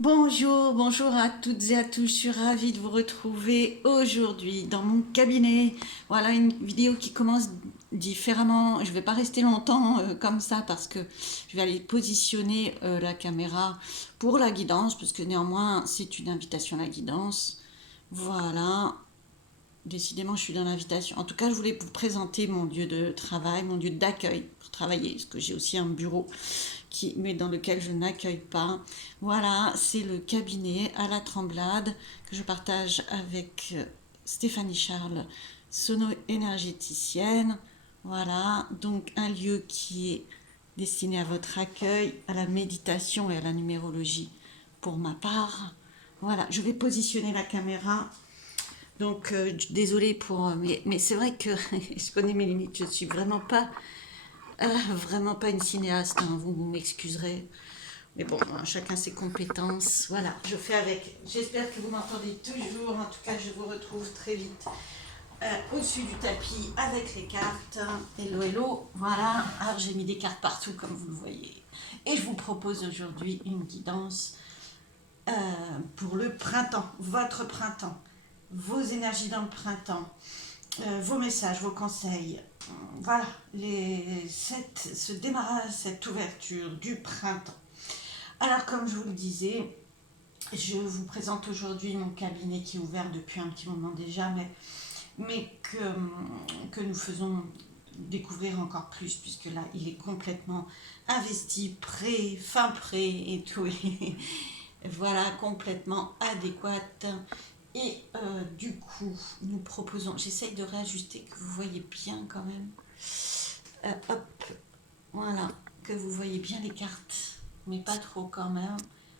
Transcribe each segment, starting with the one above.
Bonjour, bonjour à toutes et à tous. Je suis ravie de vous retrouver aujourd'hui dans mon cabinet. Voilà une vidéo qui commence différemment. Je ne vais pas rester longtemps comme ça parce que je vais aller positionner la caméra pour la guidance, parce que néanmoins c'est une invitation à la guidance. Voilà. Décidément, je suis dans l'invitation. En tout cas, je voulais vous présenter mon lieu de travail, mon lieu d'accueil pour travailler, parce que j'ai aussi un bureau mais dans lequel je n'accueille pas. Voilà, c'est le cabinet à la Tremblade que je partage avec Stéphanie Charles, sono-énergéticienne. Voilà, donc un lieu qui est destiné à votre accueil, à la méditation et à la numérologie pour ma part. Voilà, je vais positionner la caméra. Donc, désolée pour. Mais c'est vrai que je connais mes limites. Je ne suis vraiment pas une cinéaste. Hein, vous m'excuserez. Mais bon, hein, chacun ses compétences. Voilà, je fais avec. J'espère que vous m'entendez toujours. En tout cas, je vous retrouve très vite au-dessus du tapis avec les cartes. Hello, hello. Voilà. Alors, j'ai mis des cartes partout, comme vous le voyez. Et je vous propose aujourd'hui une guidance euh, pour le printemps, votre printemps, vos énergies dans le printemps, vos messages, vos conseils. Voilà, ce démarrage, cette ouverture du printemps. Alors, comme je vous le disais, je vous présente aujourd'hui mon cabinet qui est ouvert depuis un petit moment déjà, mais que nous faisons découvrir encore plus, puisque là, il est complètement investi, prêt, fin prêt et tout. Voilà, complètement adéquate. Et du coup, nous proposons, j'essaye de réajuster, que vous voyez bien quand même. Hop, voilà, que vous voyez bien les cartes, mais pas trop quand même.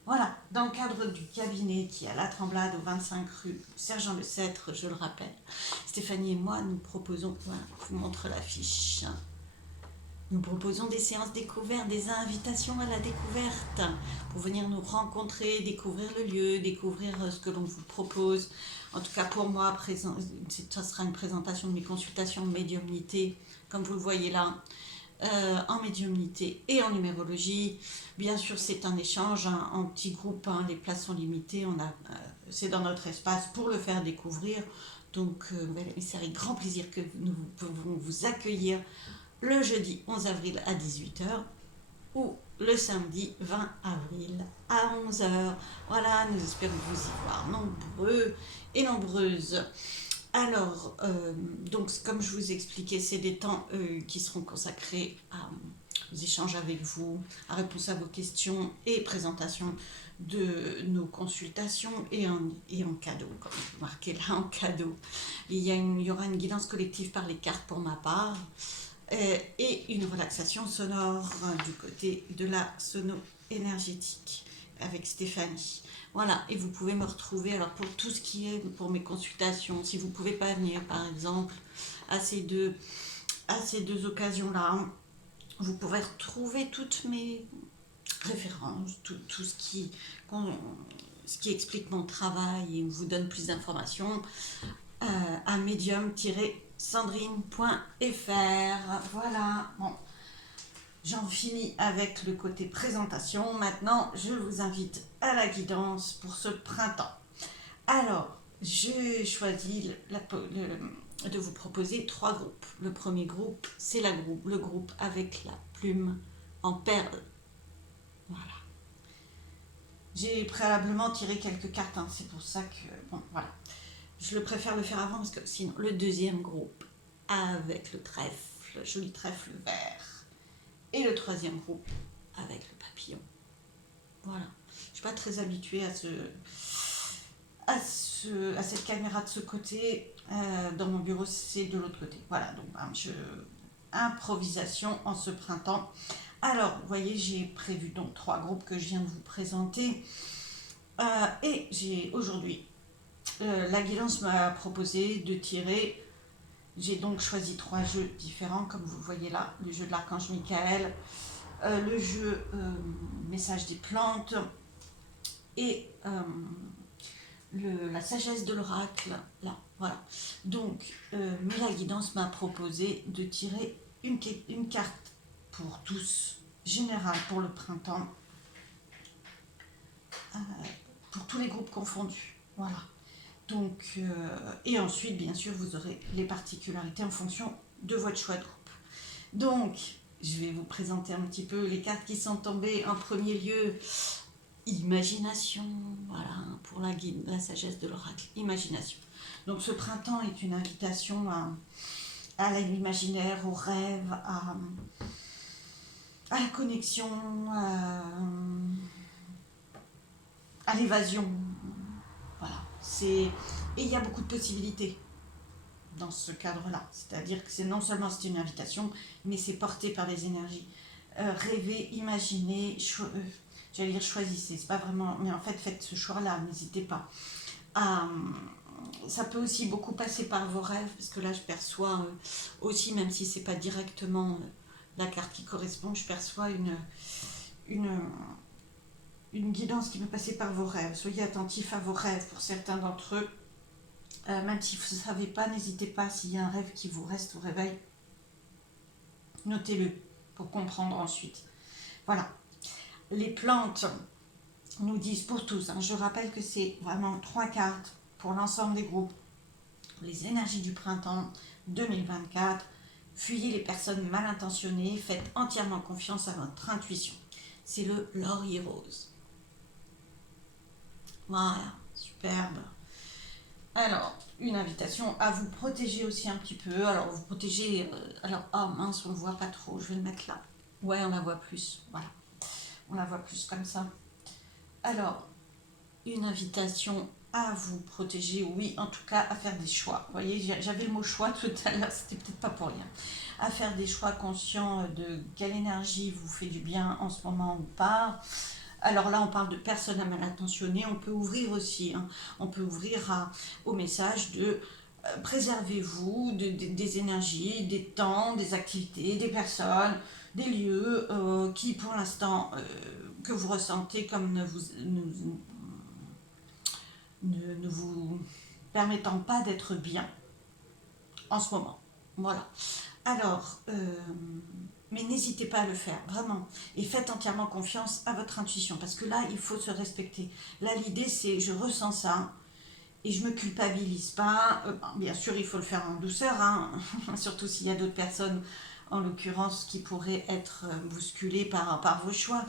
Voilà, dans le cadre du cabinet qui est à la Tremblade, au 25 rue Sergent Le Cêtre, je le rappelle, Stéphanie et moi, nous proposons, voilà, je vous montre l'affiche. Nous proposons des séances découvertes, des invitations à la découverte pour venir nous rencontrer, découvrir le lieu, découvrir ce que l'on vous propose. En tout cas, pour moi, ça sera une présentation de mes consultations de médiumnité, comme vous le voyez là, en médiumnité et en numérologie. Bien sûr, c'est un échange hein, en petits groupes, hein, les places sont limitées, c'est dans notre espace pour le faire découvrir. Donc, c'est avec grand plaisir que nous pouvons vous accueillir le jeudi 11 avril à 18 h ou le samedi 20 avril à 11 h. Voilà, nous espérons vous y voir nombreux et nombreuses. Alors, donc comme je vous expliquais, c'est des temps qui seront consacrés aux échanges avec vous, à réponse à vos questions et présentation de nos consultations et en cadeau, comme vous marquez là, en cadeau. Il y aura une guidance collective par les cartes pour ma part. Et une relaxation sonore du côté de la sono énergétique avec Stéphanie. Voilà, et vous pouvez me retrouver, alors pour tout ce qui est pour mes consultations, si vous ne pouvez pas venir par exemple à ces deux occasions-là, vous pourrez retrouver toutes mes références, tout ce qui explique mon travail et vous donne plus d'informations à medium-sandrine.fr. Voilà, bon, j'en finis avec le côté présentation. Maintenant, je vous invite à la guidance pour ce printemps. Alors, j'ai choisi de vous proposer 3 groupes. Le premier groupe, c'est le groupe avec la plume en perles. Voilà. J'ai préalablement tiré quelques cartes, hein, c'est pour ça que... Bon, voilà. Je le préfère le faire avant parce que sinon, le deuxième groupe avec le trèfle, le joli trèfle vert. Et le troisième groupe avec le papillon. Voilà. Je ne suis pas très habituée à cette caméra de ce côté. Dans mon bureau, c'est de l'autre côté. Voilà, donc improvisation en ce printemps. Alors, vous voyez, j'ai prévu donc 3 groupes que je viens de vous présenter. Et j'ai aujourd'hui, la guidance m'a proposé de tirer. J'ai donc choisi 3 jeux différents, comme vous le voyez là. Le jeu de l'archange Michael, le jeu message des plantes et la sagesse de l'oracle. Là, voilà. Donc, mais la guidance m'a proposé de tirer une carte pour tous, générale pour le printemps. tous les groupes confondus. Voilà. Donc, et ensuite, bien sûr, vous aurez les particularités en fonction de votre choix de groupe. Donc, je vais vous présenter un petit peu les cartes qui sont tombées. En premier lieu, imagination, voilà, pour la guide, la sagesse de l'oracle, imagination. Donc, ce printemps est une invitation à l'imaginaire, au rêve, à la connexion, à l'évasion. Voilà. Et il y a beaucoup de possibilités dans ce cadre-là. C'est-à-dire que c'est non seulement c'est une invitation, mais c'est porté par les énergies. Rêvez, imaginez, j'allais dire choisissez, c'est pas vraiment, mais en fait faites ce choix-là, n'hésitez pas. Ça peut aussi beaucoup passer par vos rêves, parce que là je perçois aussi, même si c'est pas directement la carte qui correspond, je perçois une guidance qui peut passer par vos rêves. Soyez attentifs à vos rêves pour certains d'entre eux. Même si vous ne savez pas, n'hésitez pas, s'il y a un rêve qui vous reste au réveil, notez-le pour comprendre ensuite. Voilà. Les plantes nous disent pour tous, je rappelle que c'est vraiment 3 cartes pour l'ensemble des groupes. Les énergies du printemps 2024. Fuyez les personnes mal intentionnées, faites entièrement confiance à votre intuition. C'est le laurier rose. Voilà, superbe. Alors, une invitation à vous protéger aussi un petit peu. Alors, vous protégez... oh mince, on ne le voit pas trop. Je vais le mettre là. Ouais, on la voit plus. Voilà. On la voit plus comme ça. Alors, une invitation à vous protéger. Oui, en tout cas, à faire des choix. Vous voyez, j'avais le mot choix tout à l'heure. C'était peut-être pas pour rien. À faire des choix conscients de quelle énergie vous fait du bien en ce moment ou pas. Alors là, on parle de personnes mal intentionnées. On peut ouvrir aussi, on peut ouvrir au message de préservez-vous des énergies, des temps, des activités, des personnes, des lieux qui, pour l'instant, que vous ressentez comme ne vous permettant pas d'être bien en ce moment. Voilà. Alors, mais n'hésitez pas à le faire, vraiment. Et faites entièrement confiance à votre intuition, parce que là, il faut se respecter. Là, l'idée, c'est je ressens ça, et je me culpabilise pas. Bien sûr, il faut le faire en douceur, surtout s'il y a d'autres personnes, en l'occurrence, qui pourraient être bousculées par vos choix.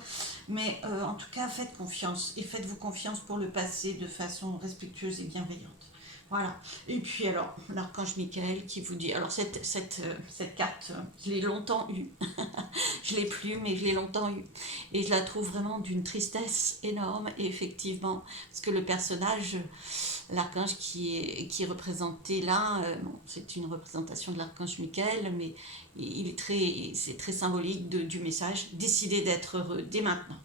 Mais en tout cas, faites confiance, et faites-vous confiance pour le passer de façon respectueuse et bienveillante. Voilà. Et puis alors, l'archange Michael qui vous dit... Alors cette carte, je l'ai longtemps eue. Je l'ai plus, mais je l'ai longtemps eue. Et je la trouve vraiment d'une tristesse énorme. Et effectivement, parce que le personnage, l'archange qui est représenté là, c'est une représentation de l'archange Michael, mais c'est très symbolique du message. Décidez d'être heureux dès maintenant.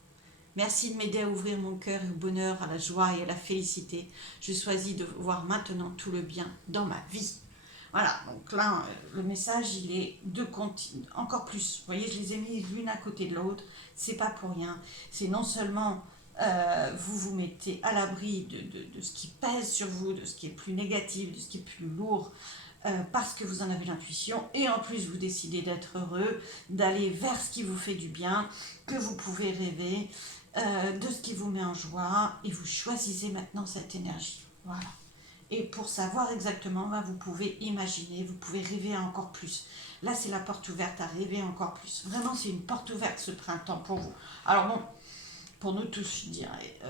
Merci de m'aider à ouvrir mon cœur au bonheur, à la joie et à la félicité. Je choisis de voir maintenant tout le bien dans ma vie. Voilà, donc là, le message, il est encore plus. Vous voyez, je les ai mis l'une à côté de l'autre. C'est pas pour rien. C'est non seulement vous vous mettez à l'abri de ce qui pèse sur vous, de ce qui est plus négatif, de ce qui est plus lourd, parce que vous en avez l'intuition, et en plus vous décidez d'être heureux, d'aller vers ce qui vous fait du bien, que vous pouvez rêver, de ce qui vous met en joie, et vous choisissez maintenant cette énergie. Voilà. Et pour savoir exactement, vous pouvez imaginer, vous pouvez rêver encore plus. Là, c'est la porte ouverte à rêver encore plus. Vraiment, c'est une porte ouverte ce printemps pour vous. Alors bon, pour nous tous, je dirais,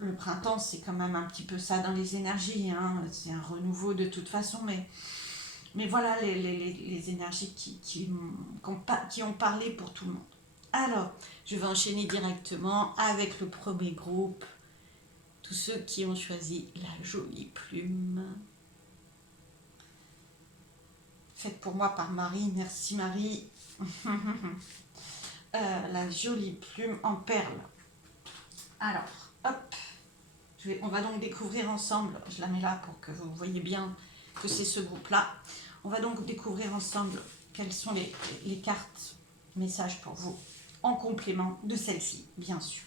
le printemps, c'est quand même un petit peu ça dans les énergies. C'est un renouveau de toute façon, mais voilà les énergies qui ont parlé pour tout le monde. Alors, je vais enchaîner directement avec le premier groupe. Tous ceux qui ont choisi la jolie plume. Faite pour moi par Marie. Merci Marie. La jolie plume en perles. Alors, hop. On va donc découvrir ensemble. Je la mets là pour que vous voyez bien que c'est ce groupe-là. On va donc découvrir ensemble quelles sont les cartes messages pour vous. En complément de celle-ci, bien sûr.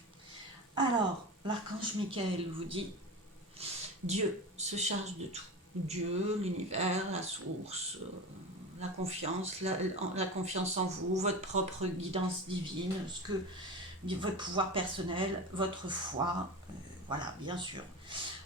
Alors, l'archange Michael vous dit « Dieu se charge de tout. Dieu, l'univers, la source, la confiance en vous, votre propre guidance divine, votre pouvoir personnel, votre foi, voilà, bien sûr.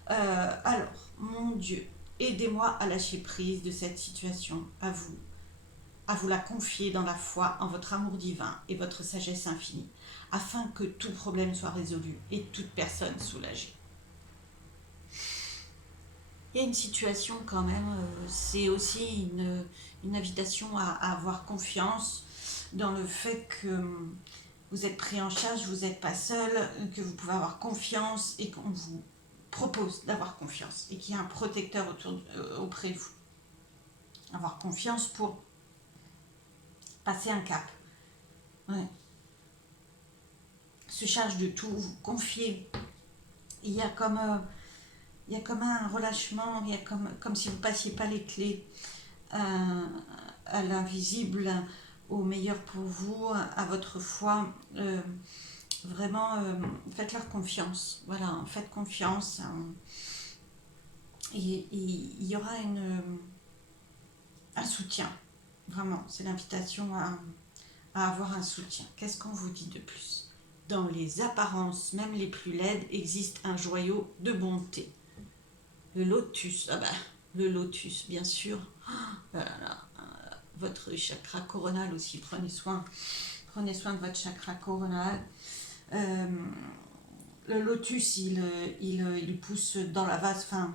Alors, mon Dieu, aidez-moi à lâcher prise de cette situation, à vous la confier dans la foi en votre amour divin et votre sagesse infinie, afin que tout problème soit résolu et toute personne soulagée. Il y a une situation quand même, c'est aussi une invitation à avoir confiance dans le fait que vous êtes pris en charge, vous n'êtes pas seul, que vous pouvez avoir confiance et qu'on vous propose d'avoir confiance et qu'il y a un protecteur auprès de vous. Avoir confiance pour passer un cap. Ouais. Se charge de tout, vous confier. Il y a comme un relâchement, il y a comme si vous ne passiez pas les clés à l'invisible, au meilleur pour vous, à votre foi. Vraiment, faites-leur confiance. Voilà, faites confiance. Et il y aura un soutien. Vraiment, c'est l'invitation à avoir un soutien. Qu'est-ce qu'on vous dit de plus? Dans les apparences, même les plus laides, existe un joyau de bonté. Le lotus, le lotus, bien sûr. Votre chakra coronal aussi, prenez soin de votre chakra coronal. Le lotus, il pousse dans la vase, enfin,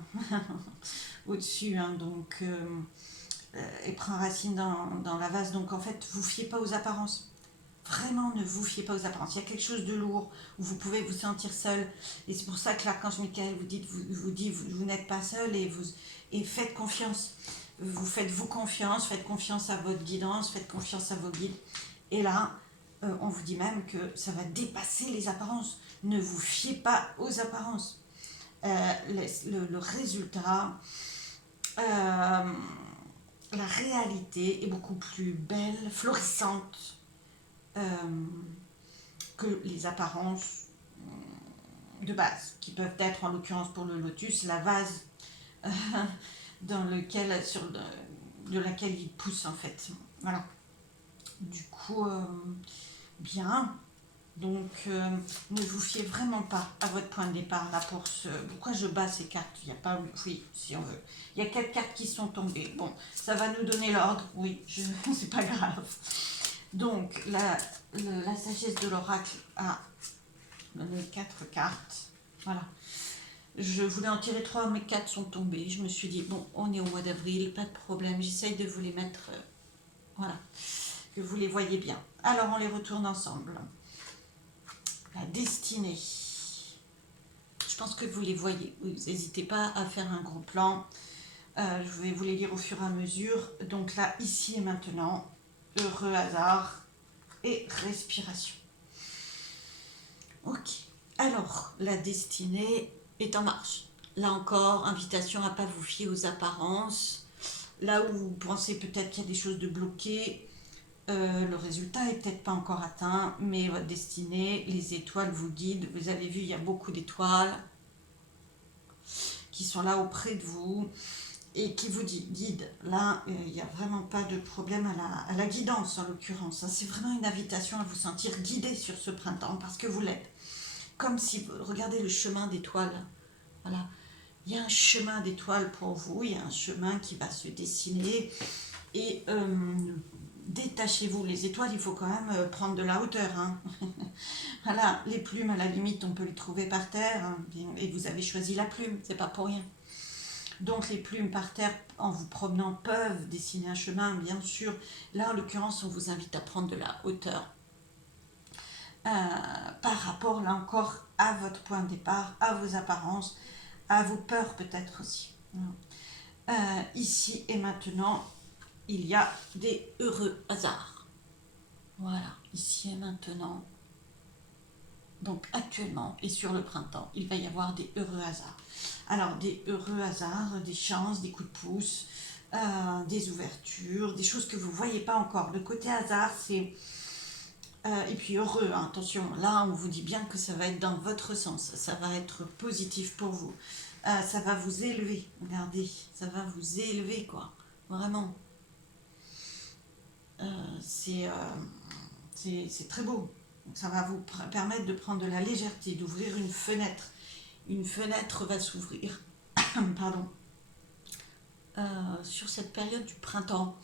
au-dessus, hein, donc il prend racine dans la vase. Donc en fait, vous fiez pas aux apparences. Vraiment, ne vous fiez pas aux apparences. Il y a quelque chose de lourd où vous pouvez vous sentir seul. Et c'est pour ça que l'archange Michael vous dit vous n'êtes pas seul et faites confiance. Vous faites confiance à votre guidance, faites confiance à vos guides. Et là, on vous dit même que ça va dépasser les apparences. Ne vous fiez pas aux apparences. Le résultat, la réalité est beaucoup plus belle, florissante que les apparences de base, qui peuvent être, en l'occurrence pour le lotus, la vase dans de laquelle il pousse en fait. Voilà. Du coup, bien. Donc, ne vous fiez vraiment pas à votre point de départ là pour ce. Pourquoi je bats ces cartes? Il n'y a pas. Oui, si on veut. Il y a 4 cartes qui sont tombées. Bon, ça va nous donner l'ordre. Oui, c'est pas grave. Donc, la sagesse de l'oracle a donné 4 cartes. Voilà. Je voulais en tirer 3, mais 4 sont tombées. Je me suis dit, bon, on est au mois d'avril, pas de problème. J'essaye de vous les mettre, voilà, que vous les voyez bien. Alors, on les retourne ensemble. La destinée. Je pense que vous les voyez. Vous n'hésitez pas à faire un gros plan. Je vais vous les lire au fur et à mesure. Donc là, ici et maintenant, heureux hasard et respiration. Ok. Alors, la destinée est en marche. Là encore, invitation à ne pas vous fier aux apparences. Là où vous pensez peut-être qu'il y a des choses de bloquées, le résultat n'est peut-être pas encore atteint, mais votre destinée, les étoiles vous guident. Vous avez vu, il y a beaucoup d'étoiles qui sont là auprès de vous et qui vous guident. Là, il n'y a vraiment pas de problème à la guidance en l'occurrence. C'est vraiment une invitation à vous sentir guidé sur ce printemps parce que vous l'êtes. Comme si vous regardez le chemin d'étoiles. Voilà. Il y a un chemin d'étoiles pour vous, il y a un chemin qui va se dessiner et détachez-vous. Les étoiles, il faut quand même prendre de la hauteur. Hein. Voilà, les plumes, à la limite, on peut les trouver par terre. Hein, et vous avez choisi la plume, c'est pas pour rien. Donc les plumes par terre, en vous promenant, peuvent dessiner un chemin, bien sûr. Là, en l'occurrence, on vous invite à prendre de la hauteur. Par rapport, là encore, à votre point de départ, à vos apparences, à vos peurs peut-être aussi. Ici et maintenant, il y a des heureux hasards. Voilà, ici et maintenant. Donc actuellement et sur le printemps, il va y avoir des heureux hasards. Alors des heureux hasards, des chances, des coups de pouce, des ouvertures, des choses que vous ne voyez pas encore. Le côté hasard, c'est... et puis heureux, hein, attention, là on vous dit bien que ça va être dans votre sens, ça va être positif pour vous. Ça va vous élever, regardez, ça va vous élever quoi, vraiment. C'est très beau. Ça va vous permettre de prendre de la légèreté, d'ouvrir une fenêtre une fenêtre va s'ouvrir pardon, sur cette période du printemps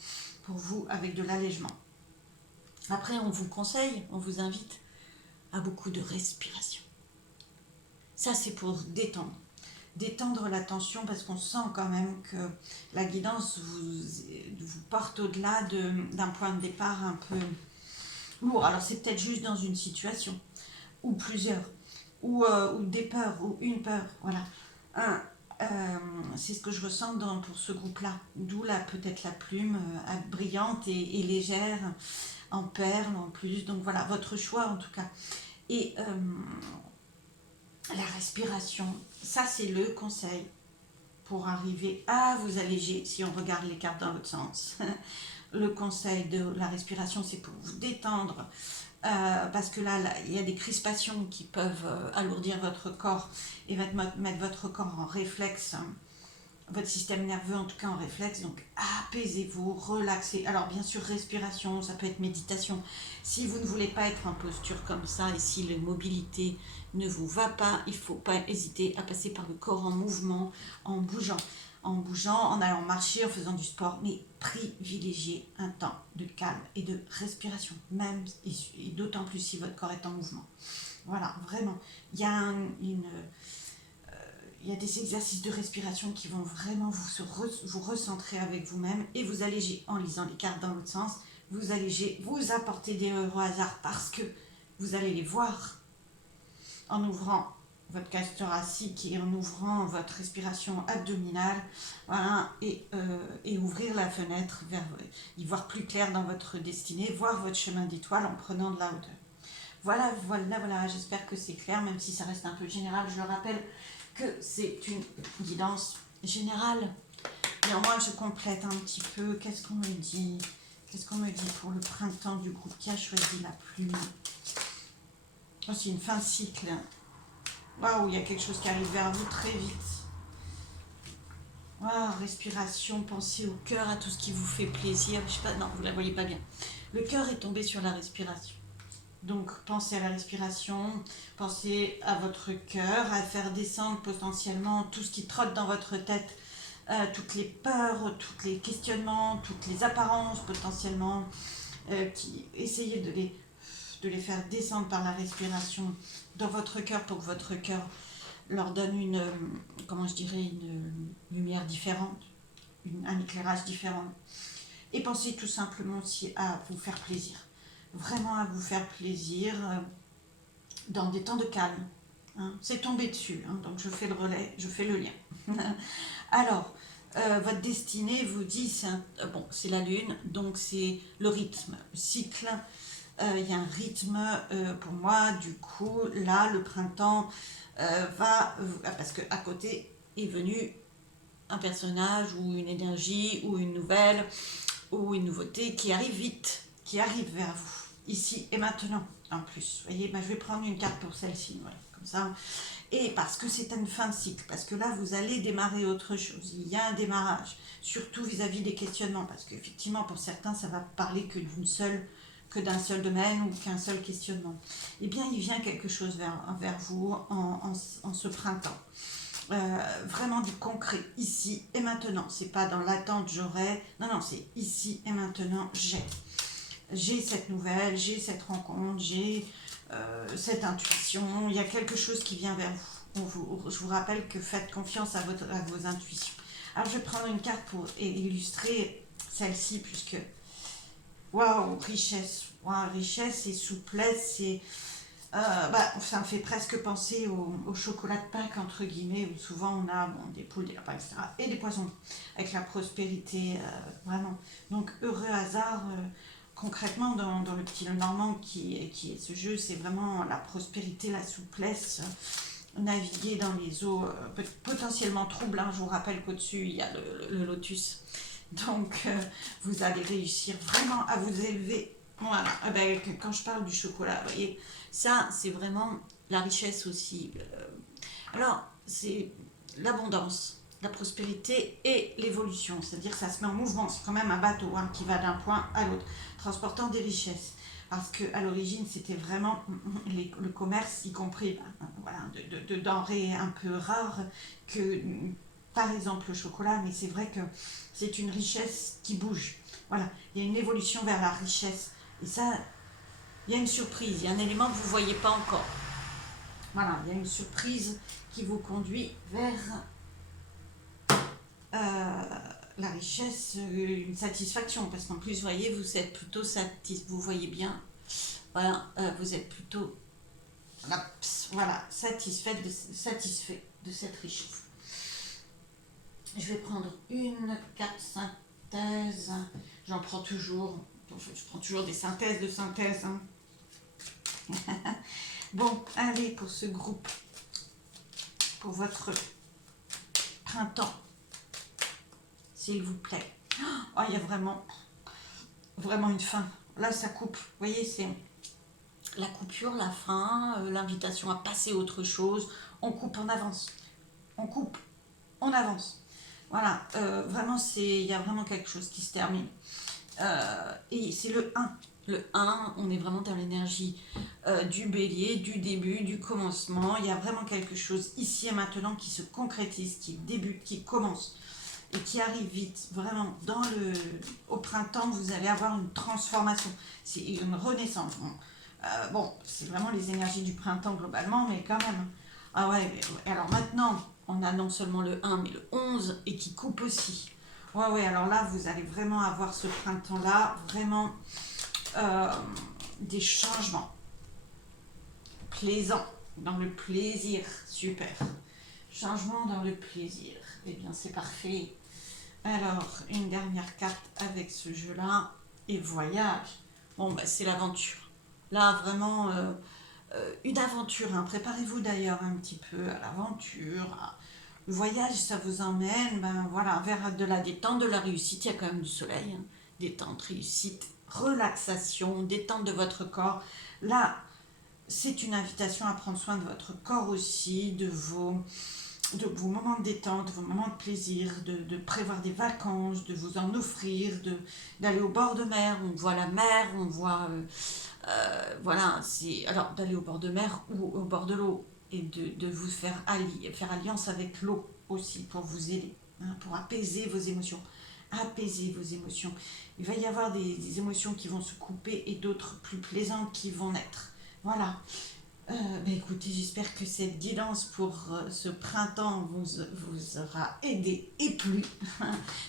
pour vous avec de l'allègement. Après, on vous conseille, on vous invite à beaucoup de respiration. Ça, c'est pour détendre la tension, parce qu'on sent quand même que la guidance vous porte au-delà d'un point de départ un peu lourd. Alors, c'est peut-être juste dans une situation, ou plusieurs, ou des peurs, ou une peur, voilà. C'est ce que je ressens pour ce groupe-là, d'où peut-être la plume brillante et légère, en perles en plus, donc voilà, votre choix en tout cas. Et la respiration, ça c'est le conseil pour arriver à vous alléger, si on regarde les cartes dans l'autre sens. Le conseil de la respiration, c'est pour vous détendre, parce que là, il y a des crispations qui peuvent alourdir votre corps et mettre votre corps en réflexe, votre système nerveux en tout cas en réflexe. Donc apaisez-vous, relaxez. Alors bien sûr, respiration, ça peut être méditation. Si vous ne voulez pas être en posture comme ça, et si la mobilité ne vous va pas, il ne faut pas hésiter à passer par le corps en mouvement, en bougeant, en allant marcher, en faisant du sport, mais privilégiez un temps de calme et de respiration, même et d'autant plus si votre corps est en mouvement. Voilà, vraiment. Il y a il y a des exercices de respiration qui vont vraiment vous recentrer avec vous-même et vous alléger en lisant les cartes dans l'autre sens. Vous alléger, vous apporter des heureux hasards parce que vous allez les voir en ouvrant votre cage thoracique et en ouvrant votre respiration abdominale, voilà, et ouvrir la fenêtre vers y voir plus clair dans votre destinée, voir votre chemin d'étoile en prenant de la hauteur. Voilà, j'espère que c'est clair, même si ça reste un peu général. Je le rappelle que c'est une guidance générale. Néanmoins, je complète un petit peu. Qu'est-ce qu'on me dit pour le printemps du groupe qui a choisi la plume? Oh, c'est une fin de cycle. Waouh, il y a quelque chose qui arrive vers vous très vite. Waouh, respiration, pensez au cœur, à tout ce qui vous fait plaisir. Je sais pas, non, vous ne la voyez pas bien. Le cœur est tombé sur la respiration. Donc, pensez à la respiration, pensez à votre cœur, à faire descendre potentiellement tout ce qui trotte dans votre tête, toutes les peurs, tous les questionnements, toutes les apparences potentiellement, essayez de les faire descendre par la respiration dans votre cœur pour que votre cœur leur donne une lumière différente, un éclairage différent. Et pensez tout simplement aussi à vous faire plaisir. Vraiment à vous faire plaisir dans des temps de calme. Hein. C'est tombé dessus, hein, donc je fais le relais, je fais le lien. Alors, votre destinée vous dit, c'est la lune, donc c'est le rythme, le cycle. Il y a un rythme pour moi, du coup, là, le printemps parce qu'à côté est venu un personnage ou une énergie ou une nouvelle ou une nouveauté qui arrive vite, qui arrive vers vous. Ici et maintenant, en plus. Vous voyez, je vais prendre une carte pour celle-ci, voilà, comme ça. Et parce que c'est une fin de cycle, parce que là, vous allez démarrer autre chose. Il y a un démarrage, surtout vis-à-vis des questionnements, parce qu'effectivement, pour certains, ça va parler que d'un seul domaine ou qu'un seul questionnement. Eh bien, il vient quelque chose vers vous en ce printemps. Vraiment du concret, ici et maintenant. C'est pas dans l'attente, j'aurai. Non, c'est ici et maintenant, j'ai cette nouvelle, j'ai cette rencontre, j'ai cette intuition. Il y a quelque chose qui vient vers vous. Je vous rappelle que faites confiance à vos intuitions. Alors je vais prendre une carte pour illustrer celle-ci, puisque waouh, richesse et souplesse, et ça me fait presque penser au chocolat de Pâques, entre guillemets, où souvent on a des poules, des lapins, etc. et des poissons, avec la prospérité, vraiment. Donc heureux hasard. Concrètement, dans le petit normand qui est ce jeu, c'est vraiment la prospérité, la souplesse, naviguer dans les eaux potentiellement troubles. Hein. Je vous rappelle qu'au-dessus, il y a le lotus. Donc, vous allez réussir vraiment à vous élever. Voilà. Quand je parle du chocolat, vous voyez, ça, c'est vraiment la richesse aussi. Alors, c'est l'abondance, la prospérité et l'évolution, c'est-à-dire que ça se met en mouvement, c'est quand même un bateau qui va d'un point à l'autre, transportant des richesses. parce qu'à l'origine, c'était vraiment le commerce, y compris voilà, de denrées un peu rares, que par exemple le chocolat, mais c'est vrai que c'est une richesse qui bouge. Voilà, il y a une évolution vers la richesse. Et ça, il y a une surprise, il y a un élément que vous ne voyez pas encore. Voilà, il y a une surprise qui vous conduit vers la richesse, une satisfaction. Parce qu'en plus, vous voyez, vous êtes plutôt vous voyez bien, voilà, vous êtes plutôt voilà, satisfait de cette richesse. Je vais prendre une carte synthèse. J'en prends toujours. Je prends toujours des synthèses de synthèse. Hein. Bon, allez, pour ce groupe, pour votre printemps, s'il vous plaît. Oh, il y a vraiment une fin. Là, ça coupe. Vous voyez, c'est la coupure, la fin, l'invitation à passer à autre chose. On coupe, on avance. On coupe, on avance. Voilà, vraiment, il y a vraiment quelque chose qui se termine. Et c'est le 1. Le 1, on est vraiment dans l'énergie du bélier, du début, du commencement. Il y a vraiment quelque chose ici et maintenant qui se concrétise, qui débute, qui commence et qui arrive vite. Vraiment, au printemps, vous allez avoir une transformation. C'est une renaissance. Bon, c'est vraiment les énergies du printemps globalement, mais quand même. Ah ouais, alors maintenant, on a non seulement le 1, mais le 11, et qui coupe aussi. Ouais, alors là, vous allez vraiment avoir ce printemps-là, vraiment des changements plaisants, dans le plaisir, super. Changement dans le plaisir, eh bien c'est parfait. Alors, une dernière carte avec ce jeu-là, et voyage. Bon, c'est l'aventure. Là, vraiment, une aventure. Hein. Préparez-vous d'ailleurs un petit peu à l'aventure. Le voyage, ça vous emmène voilà, vers de la détente, de la réussite. Il y a quand même du soleil. Hein. Détente, réussite, relaxation, détente de votre corps. Là, c'est une invitation à prendre soin de votre corps aussi, de vos moments de détente, de vos moments de plaisir, de prévoir des vacances, de vous en offrir, d'aller au bord de mer. On voit la mer, on voit... voilà, alors d'aller au bord de mer ou au bord de l'eau et de vous faire alliance avec l'eau aussi pour vous aider, hein, pour apaiser vos émotions. Apaiser vos émotions. Il va y avoir des émotions qui vont se couper et d'autres plus plaisantes qui vont naître. Voilà. Écoutez, j'espère que cette guidance pour ce printemps vous aura aidé et plu.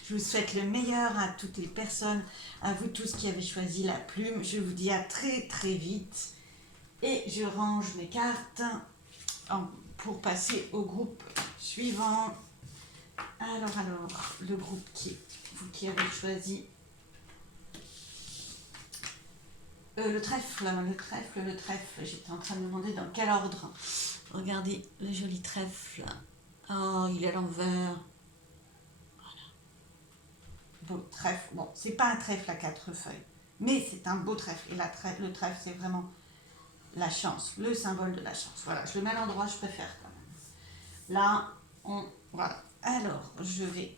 Je vous souhaite le meilleur à toutes les personnes, à vous tous qui avez choisi la plume. Je vous dis à très très vite et je range mes cartes pour passer au groupe suivant. Alors, le groupe vous qui avez choisi le trèfle, j'étais en train de me demander dans quel ordre. Regardez le joli trèfle. Oh, il est à l'envers. Voilà. Beau trèfle. Bon, c'est pas un trèfle à 4 feuilles, mais c'est un beau trèfle. Et le trèfle, c'est vraiment la chance, le symbole de la chance. Voilà, je le mets à l'endroit, je préfère quand même. Là, voilà. Alors, je vais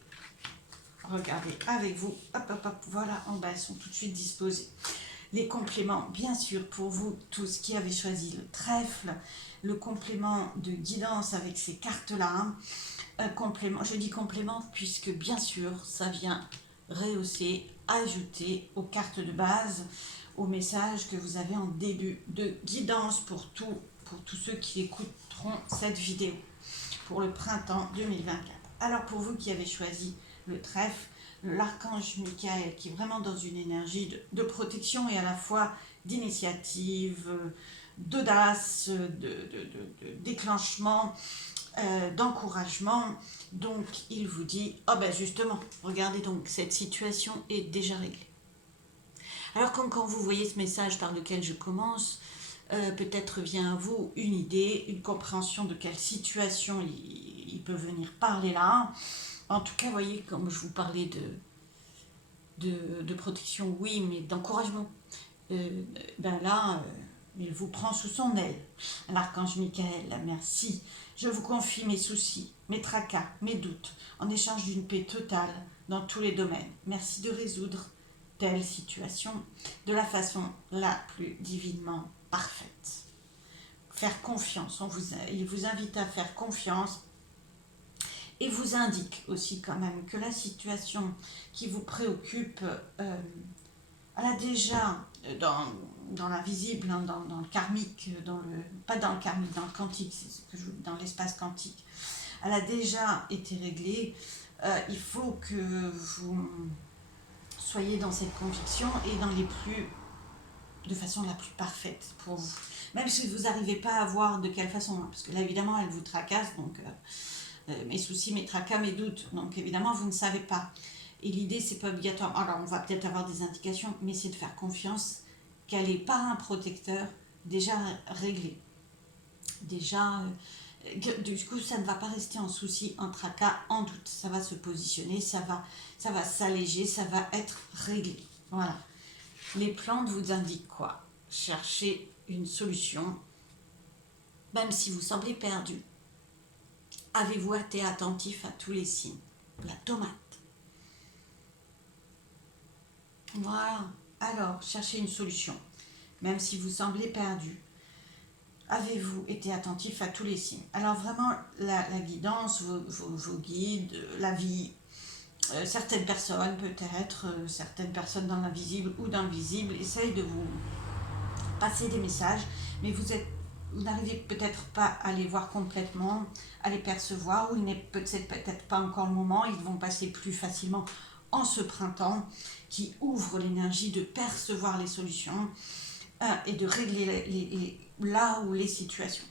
regarder avec vous. Hop, voilà, en bas, elles sont tout de suite disposées. Les compléments, bien sûr, pour vous tous qui avez choisi le trèfle, le complément de guidance avec ces cartes-là. Complément, je dis complément puisque, bien sûr, ça vient rehausser, ajouter aux cartes de base, aux messages que vous avez en début de guidance pour tous ceux qui écouteront cette vidéo pour le printemps 2024. Alors, pour vous qui avez choisi le trèfle, l'archange Michael qui est vraiment dans une énergie de protection et à la fois d'initiative, d'audace, de déclenchement, d'encouragement. Donc il vous dit, justement, regardez donc, cette situation est déjà réglée. Alors quand vous voyez ce message par lequel je commence, peut-être vient à vous une idée, une compréhension de quelle situation il peut venir parler là. En tout cas, vous voyez, comme je vous parlais de protection, oui, mais d'encouragement. Là, il vous prend sous son aile. L'archange Michael, merci. Je vous confie mes soucis, mes tracas, mes doutes, en échange d'une paix totale dans tous les domaines. Merci de résoudre telle situation de la façon la plus divinement parfaite. Faire confiance, il vous invite à faire confiance et vous indique aussi quand même que la situation qui vous préoccupe, elle a déjà, dans l'invisible, hein, dans le karmique, pas dans le karmique, dans le quantique, c'est ce que dans l'espace quantique, elle a déjà été réglée. Il faut que vous soyez dans cette conviction et de façon la plus parfaite pour vous. Même si vous n'arrivez pas à voir de quelle façon, hein, parce que là évidemment elle vous tracasse, donc mes soucis, mes tracas, mes doutes, donc évidemment vous ne savez pas. Et l'idée c'est pas obligatoire, alors on va peut-être avoir des indications, mais c'est de faire confiance qu'elle est par un protecteur déjà réglé. Déjà, du coup ça ne va pas rester en souci, en tracas, en doute, ça va se positionner, ça va s'alléger, ça va être réglé. Voilà. Les plantes vous indiquent quoi? Cherchez une solution, même si vous semblez perdu. Avez-vous été attentif à tous les signes? La tomate. Voilà. Alors, cherchez une solution, même si vous semblez perdu. Avez-vous été attentif à tous les signes? Alors vraiment, la guidance, vos guides, la vie, certaines personnes peut-être, certaines personnes dans l'invisible ou dans le visible, essayent de vous passer des messages, mais vous n'arrivez peut-être pas à les voir complètement, à les percevoir, ou il n'est peut-être pas encore le moment, ils vont passer plus facilement en ce printemps, qui ouvre l'énergie de percevoir les solutions et de régler là où les situations.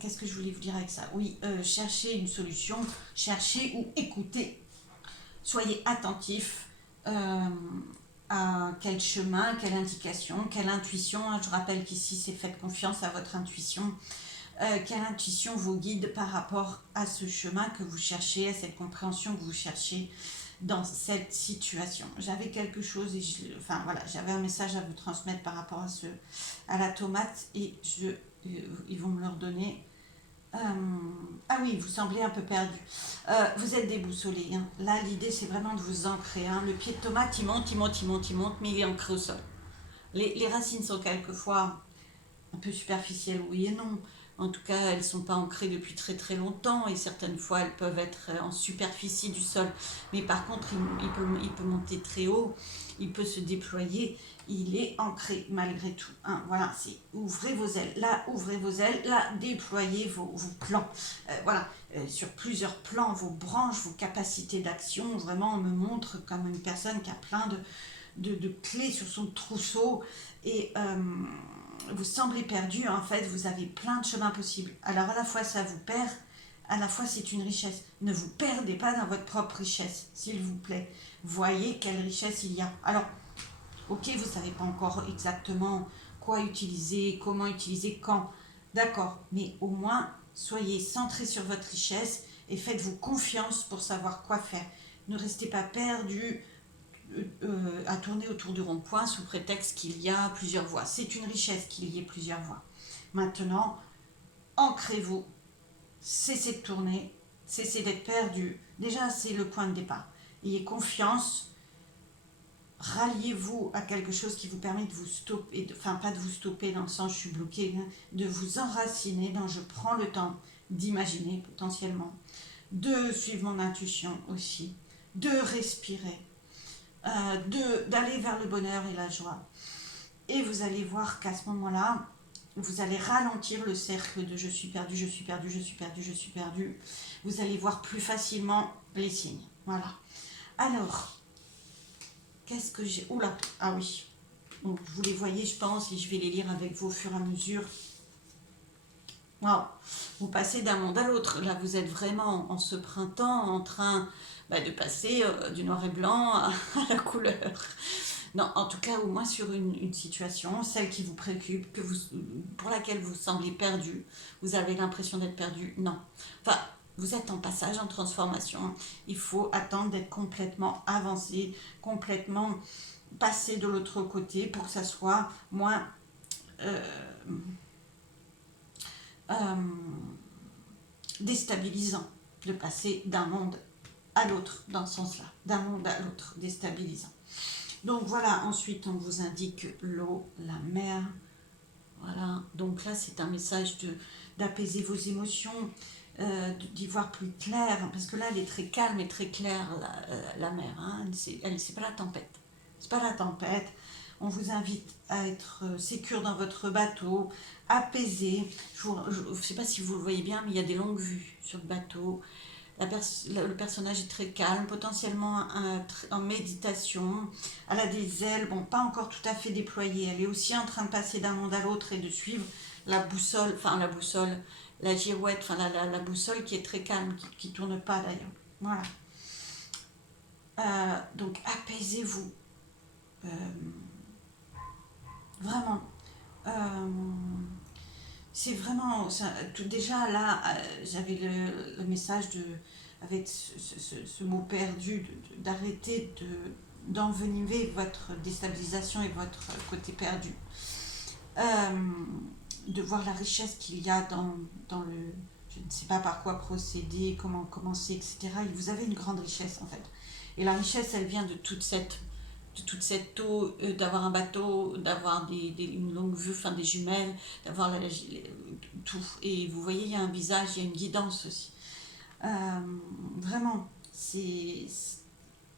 Qu'est-ce que je voulais vous dire avec ça? Oui, cherchez une solution, cherchez ou écoutez. Soyez attentifs à quel chemin, quelle indication, quelle intuition. Je rappelle qu'ici, c'est faites confiance à votre intuition. Quelle intuition vous guide par rapport à ce chemin que vous cherchez, à cette compréhension que vous cherchez dans cette situation. J'avais quelque chose, j'avais un message à vous transmettre par rapport à la tomate et ils vont me le redonner. Ah oui, vous semblez un peu perdu. Vous êtes déboussolé. Hein. Là, l'idée, c'est vraiment de vous ancrer. Hein. Le pied de tomate, il monte, mais il est ancré au sol. Les racines sont quelquefois un peu superficielles, oui et non. En tout cas, elles ne sont pas ancrées depuis très très longtemps et certaines fois, elles peuvent être en superficie du sol. Mais par contre, il peut monter très haut, il peut se déployer, il est ancré malgré tout. Hein. Voilà, c'est ouvrez vos ailes. Là, déployez vos plans. Sur plusieurs plans, vos branches, vos capacités d'action. Vraiment, on me montre comme une personne qui a plein de clés sur son trousseau et vous semblez perdu, en fait, vous avez plein de chemins possibles. Alors, à la fois, ça vous perd, à la fois, c'est une richesse. Ne vous perdez pas dans votre propre richesse, s'il vous plaît. Voyez quelle richesse il y a. Alors, ok, vous ne savez pas encore exactement quoi utiliser, comment utiliser, quand. D'accord, mais au moins, soyez centrés sur votre richesse et faites-vous confiance pour savoir quoi faire. Ne restez pas perdu à tourner autour du rond-point sous prétexte qu'il y a plusieurs voies. C'est une richesse qu'il y ait plusieurs voies. Maintenant, ancrez-vous, cessez de tourner, cessez d'être perdu. Déjà, c'est le point de départ. Ayez confiance, ralliez-vous à quelque chose qui vous permet de vous stopper, enfin pas de vous stopper dans le sens je suis bloqué, hein, de vous enraciner dans je prends le temps d'imaginer potentiellement, de suivre mon intuition aussi, de respirer, d'aller vers le bonheur et la joie. Et vous allez voir qu'à ce moment-là, vous allez ralentir le cercle de je suis perdu, je suis perdu, je suis perdu, je suis perdu. Vous allez voir plus facilement les signes. Voilà. Alors, qu'est-ce que j'ai... Oula, ah oui. Donc, vous les voyez, je pense, et je vais les lire avec vous au fur et à mesure. Wow. Vous passez d'un monde à l'autre. Là, vous êtes vraiment en ce printemps en train de passer du noir et blanc à la couleur. Non, en tout cas, au moins sur une situation, celle qui vous préoccupe, pour laquelle vous semblez perdu, vous avez l'impression d'être perdu. Non. Enfin, vous êtes en passage, en transformation. Il faut attendre d'être complètement avancé, complètement passé de l'autre côté pour que ça soit moins... déstabilisant de passer d'un monde à l'autre, dans ce sens-là, d'un monde à l'autre, déstabilisant. Donc voilà, ensuite on vous indique l'eau, la mer. Voilà, donc là c'est un message d'apaiser vos émotions, d'y voir plus clair, parce que là elle est très calme et très claire, la mer, hein. C'est pas la tempête. C'est pas la tempête. On vous invite à être sécure dans votre bateau, apaisé. Je ne sais pas si vous le voyez bien, mais il y a des longues vues sur le bateau. Le personnage est très calme, potentiellement en méditation. Elle a des ailes, bon, pas encore tout à fait déployées. Elle est aussi en train de passer d'un monde à l'autre et de suivre la girouette, enfin la boussole qui est très calme, qui ne tourne pas d'ailleurs. Voilà. Donc apaisez-vous. Vraiment. C'est vraiment déjà là, j'avais le message avec ce mot perdu, d'arrêter d'envenimer votre déstabilisation et votre côté perdu. De voir la richesse qu'il y a dans le, je ne sais pas par quoi procéder, comment commencer, etc. Et vous avez une grande richesse en fait. Et la richesse, elle vient de toute cette eau, d'avoir un bateau, d'avoir une longue vue, enfin des jumelles, d'avoir tout. Et vous voyez, il y a un visage, il y a une guidance aussi. Vraiment,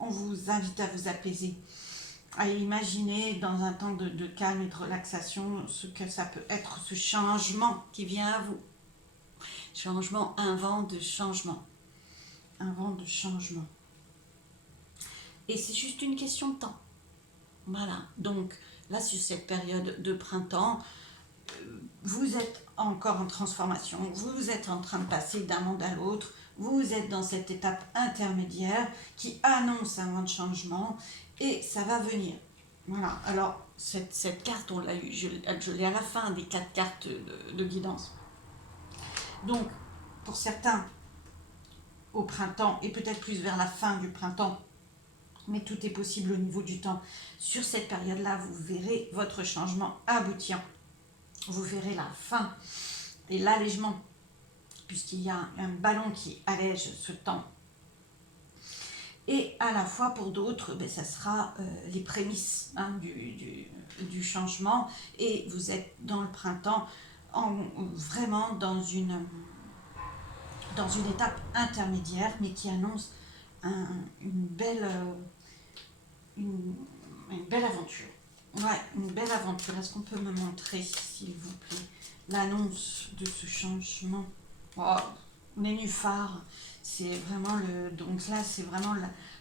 on vous invite à vous apaiser, à imaginer dans un temps de calme et de relaxation ce que ça peut être, ce changement qui vient à vous. Changement, un vent de changement. Un vent de changement. Et c'est juste une question de temps. Voilà, donc là sur cette période de printemps, vous êtes encore en transformation, vous êtes en train de passer d'un monde à l'autre, vous êtes dans cette étape intermédiaire qui annonce un vent de changement et ça va venir. Voilà, alors cette carte, on l'a eu, je l'ai à la fin des 4 cartes de guidance. Donc, pour certains, au printemps et peut-être plus vers la fin du printemps, mais tout est possible au niveau du temps. Sur cette période-là, vous verrez votre changement aboutir. Vous verrez la fin et l'allègement, puisqu'il y a un ballon qui allège ce temps. Et à la fois, pour d'autres, ça sera les prémices du changement. Et vous êtes dans le printemps, vraiment dans une étape intermédiaire, mais qui annonce une belle aventure. Ouais, une belle aventure. Est-ce qu'on peut me montrer, s'il vous plaît, l'annonce de ce changement? Oh, nénuphar, c'est vraiment donc là, c'est vraiment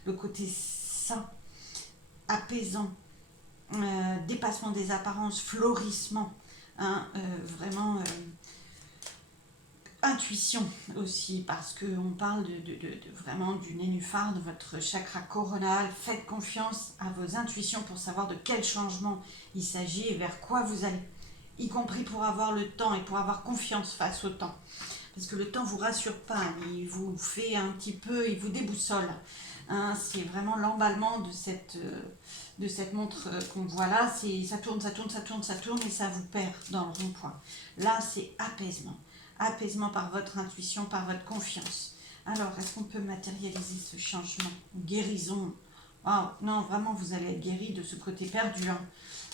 le côté sain, apaisant, dépassement des apparences, florissement, hein, vraiment intuition aussi, parce qu'on parle vraiment du nénuphar, de votre chakra coronal. Faites confiance à vos intuitions pour savoir de quel changement il s'agit et vers quoi vous allez, y compris pour avoir le temps et pour avoir confiance face au temps. Parce que le temps ne vous rassure pas, il vous fait un petit peu, il vous déboussole. Hein, c'est vraiment l'emballement de cette montre qu'on voit là. Ça tourne et ça vous perd dans le rond-point. Là, c'est apaisement. Apaisement par votre intuition, par votre confiance. Alors, est-ce qu'on peut matérialiser ce changement? Guérison. Wow, non, vraiment, vous allez être guéri de ce côté perdu. Hein.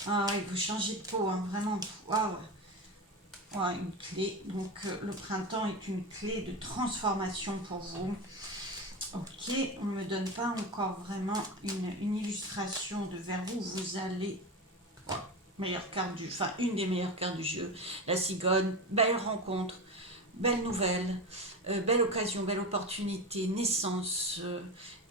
Ah, et vous changez de peau, hein, vraiment. Waouh. Ouais, une clé. Donc, le printemps est une clé de transformation pour vous. Ok, on ne me donne pas encore vraiment une illustration de vers où vous allez. Meilleure carte une des meilleures cartes du jeu. La cigogne, belle rencontre, belle nouvelle, belle occasion, belle opportunité, naissance,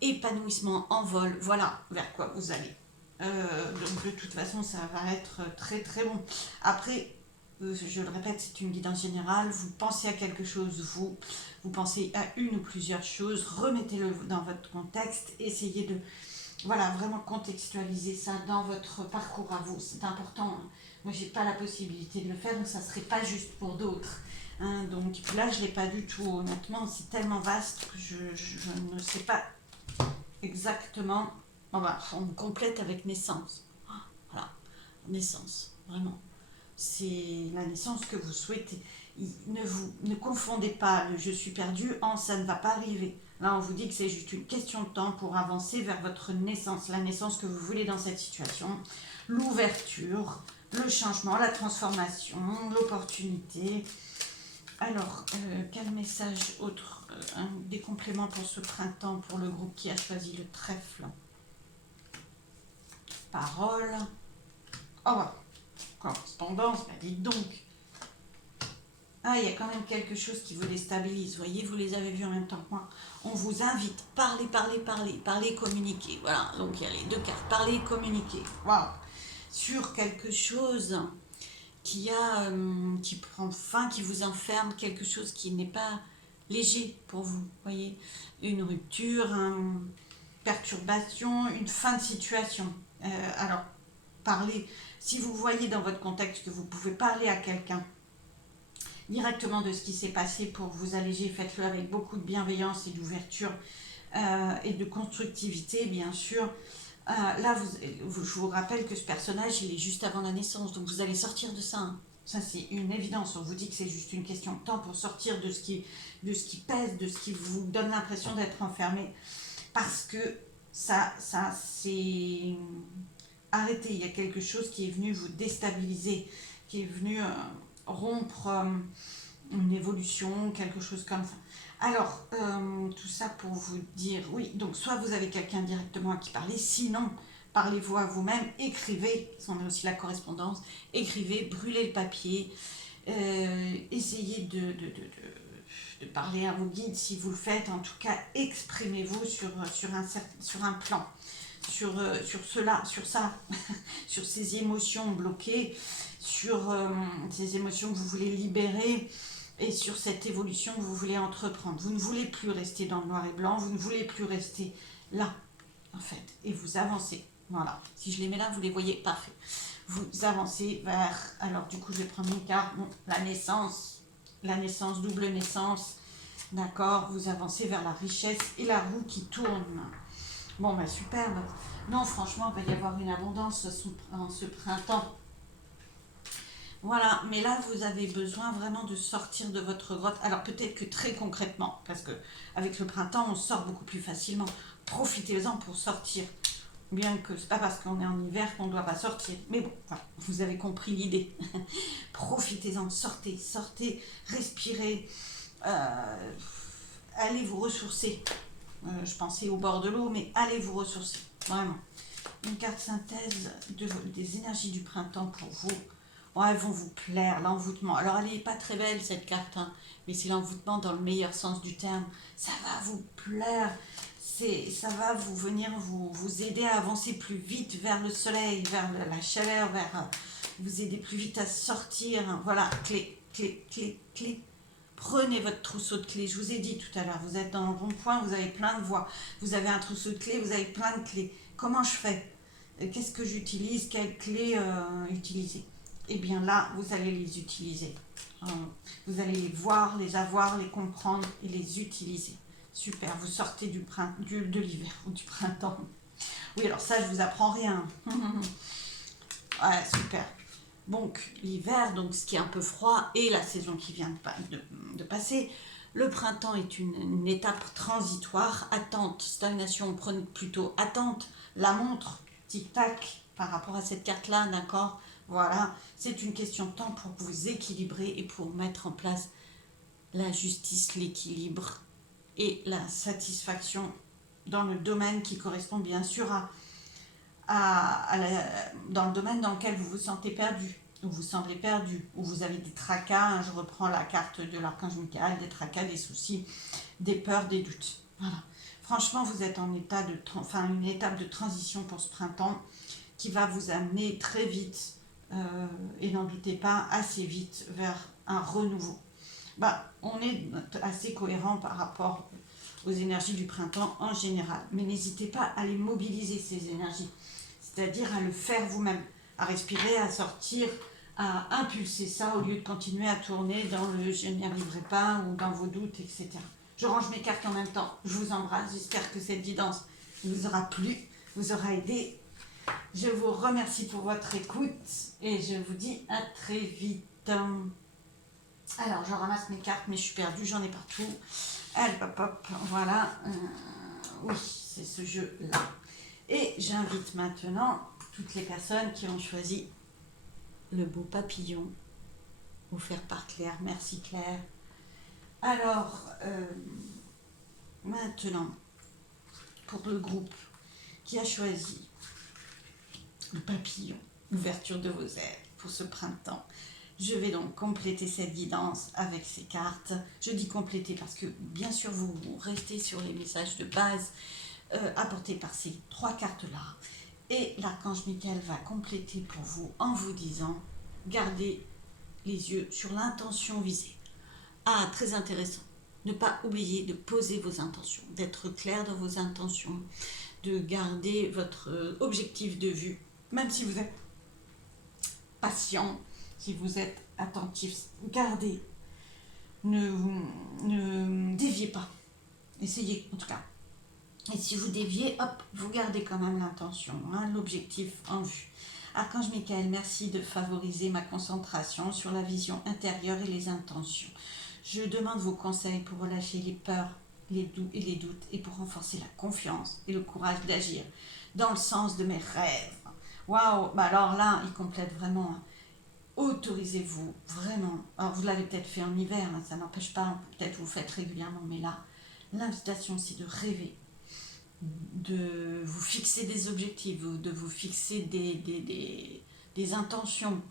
épanouissement, envol. Voilà vers quoi vous allez. Donc de toute façon, ça va être très très bon. Après, je le répète, c'est une guidance générale. Vous pensez à quelque chose, vous pensez à une ou plusieurs choses, remettez-le dans votre contexte, essayez de vraiment contextualiser ça dans votre parcours à vous. C'est important. Hein. Moi, j'ai pas la possibilité de le faire, donc ça serait pas juste pour d'autres. Hein. Donc là, je l'ai pas du tout. Honnêtement, c'est tellement vaste que je ne sais pas exactement. On complète avec naissance. Voilà, naissance, vraiment. C'est la naissance que vous souhaitez. Ne confondez pas le je suis perdu en ça ne va pas arriver. Là, on vous dit que c'est juste une question de temps pour avancer vers votre naissance, la naissance que vous voulez dans cette situation, l'ouverture, le changement, la transformation, l'opportunité. Alors, quel message autre, des compléments pour ce printemps, pour le groupe qui a choisi le trèfle? Parole. Oh, correspondance, bah dites donc. Ah, il y a quand même quelque chose qui vous déstabilise. Vous voyez, vous les avez vus en même temps que moi. On vous invite, parler, communiquer. Voilà, donc il y a les deux cartes, parler, communiquer. Waouh. Sur quelque chose qui prend fin, qui vous enferme, quelque chose qui n'est pas léger pour vous. Vous voyez, une rupture, une perturbation, une fin de situation. Alors, parler. Si vous voyez dans votre contexte que vous pouvez parler à quelqu'un directement de ce qui s'est passé pour vous alléger, faites-le avec beaucoup de bienveillance et d'ouverture et de constructivité, bien sûr. Là, je vous rappelle que ce personnage, il est juste avant la naissance, donc vous allez sortir de ça. Hein. Ça, c'est une évidence. On vous dit que c'est juste une question de temps pour sortir de ce qui pèse, de ce qui vous donne l'impression d'être enfermé. Parce que ça c'est arrêté. Il y a quelque chose qui est venu vous déstabiliser, qui est venu rompre une évolution, quelque chose comme ça. Alors, tout ça pour vous dire, oui, donc soit vous avez quelqu'un directement à qui parler, sinon, parlez-vous à vous-même, écrivez, on a aussi la correspondance, écrivez, brûlez le papier, essayez de parler à vos guides si vous le faites, en tout cas, exprimez-vous sur un plan, sur cela, sur ça, sur ces émotions bloquées, sur ces émotions que vous voulez libérer et sur cette évolution que vous voulez entreprendre. Vous ne voulez plus rester dans le noir et blanc, vous ne voulez plus rester là, en fait, et vous avancez. Voilà, si je les mets là, vous les voyez, parfait. Vous avancez vers, alors du coup, je vais prendre une carte, bon, la naissance, double naissance, d'accord, vous avancez vers la richesse et la roue qui tourne. Bon, ben superbe. Non, franchement, il va y avoir une abondance en ce printemps. Voilà, mais là, vous avez besoin vraiment de sortir de votre grotte. Alors, peut-être que très concrètement, parce que avec le printemps, on sort beaucoup plus facilement. Profitez-en pour sortir. Bien que c'est pas parce qu'on est en hiver qu'on ne doit pas sortir. Mais bon, enfin, vous avez compris l'idée. Profitez-en, sortez, respirez. Allez vous ressourcer. Je pensais au bord de l'eau, mais allez vous ressourcer. Vraiment. Une carte synthèse des énergies du printemps pour vous. Oh, elles vont vous plaire, l'envoûtement. Alors, elle n'est pas très belle, cette carte, hein, mais c'est l'envoûtement dans le meilleur sens du terme. Ça va vous plaire. Ça va venir vous aider à avancer plus vite vers le soleil, vers la chaleur, vous aider plus vite à sortir. Voilà, clé. Prenez votre trousseau de clés. Je vous ai dit tout à l'heure, vous êtes dans le bon point, vous avez plein de voies. Vous avez un trousseau de clés, vous avez plein de clés. Comment je fais? Qu'est-ce que j'utilise? Quelles clés utiliser? Eh bien là, vous allez les utiliser. Vous allez les voir, les avoir, les comprendre et les utiliser. Super, vous sortez de l'hiver ou du printemps. Oui, alors ça, je vous apprends rien. Ouais, super. Donc, l'hiver, donc ce qui est un peu froid, et la saison qui vient de passer. Le printemps est une étape transitoire. Attente, stagnation, prenez plutôt attente. La montre, tic-tac, par rapport à cette carte-là, d'accord? Voilà, c'est une question de temps pour vous équilibrer et pour mettre en place la justice, l'équilibre et la satisfaction dans le domaine qui correspond bien sûr dans le domaine dans lequel vous vous sentez perdu, où vous semblez perdu, où vous avez des tracas, hein, je reprends la carte de l'archange Michael, des tracas, des soucis, des peurs, des doutes. Voilà. Franchement, vous êtes en une étape de transition pour ce printemps qui va vous amener très vite, et n'en doutez pas, assez vite vers un renouveau. On est assez cohérent par rapport aux énergies du printemps en général. Mais n'hésitez pas à les mobiliser, ces énergies. C'est-à-dire à le faire vous-même, à respirer, à sortir, à impulser ça au lieu de continuer à tourner dans le « je n'y arriverai pas » ou dans vos doutes, etc. Je range mes cartes en même temps. Je vous embrasse. J'espère que cette guidance vous aura plu, vous aura aidé. Je vous remercie pour votre écoute et je vous dis à très vite. Alors, je ramasse mes cartes, mais je suis perdue, j'en ai partout. Allez, hop, hop, voilà. Oui, c'est ce jeu-là. Et j'invite maintenant toutes les personnes qui ont choisi le beau papillon, offert par Claire. Merci Claire. Alors, maintenant, pour le groupe qui a choisi le papillon, ouverture de vos ailes pour ce printemps, je vais donc compléter cette guidance avec ces cartes. Je dis compléter parce que bien sûr vous restez sur les messages de base apportés par ces 3 cartes-là. Et l'archange Michael va compléter pour vous en vous disant, gardez les yeux sur l'intention visée. Ah, très intéressant. Ne pas oublier de poser vos intentions, d'être clair dans vos intentions, de garder votre objectif de vue, même si vous êtes patient, si vous êtes attentif, gardez, ne déviez pas, essayez en tout cas. Et si vous déviez, hop, vous gardez quand même l'intention, hein, l'objectif en vue. Archange Michael, merci de favoriser ma concentration sur la vision intérieure et les intentions. Je demande vos conseils pour relâcher les peurs, les doutes et pour renforcer la confiance et le courage d'agir dans le sens de mes rêves. Waouh, bah alors là, il complète vraiment. Autorisez-vous vraiment. Alors vous l'avez peut-être fait en hiver, hein, ça n'empêche pas, peut-être vous le faites régulièrement, mais là, l'invitation c'est de rêver, de vous fixer des objectifs, de vous fixer des intentions,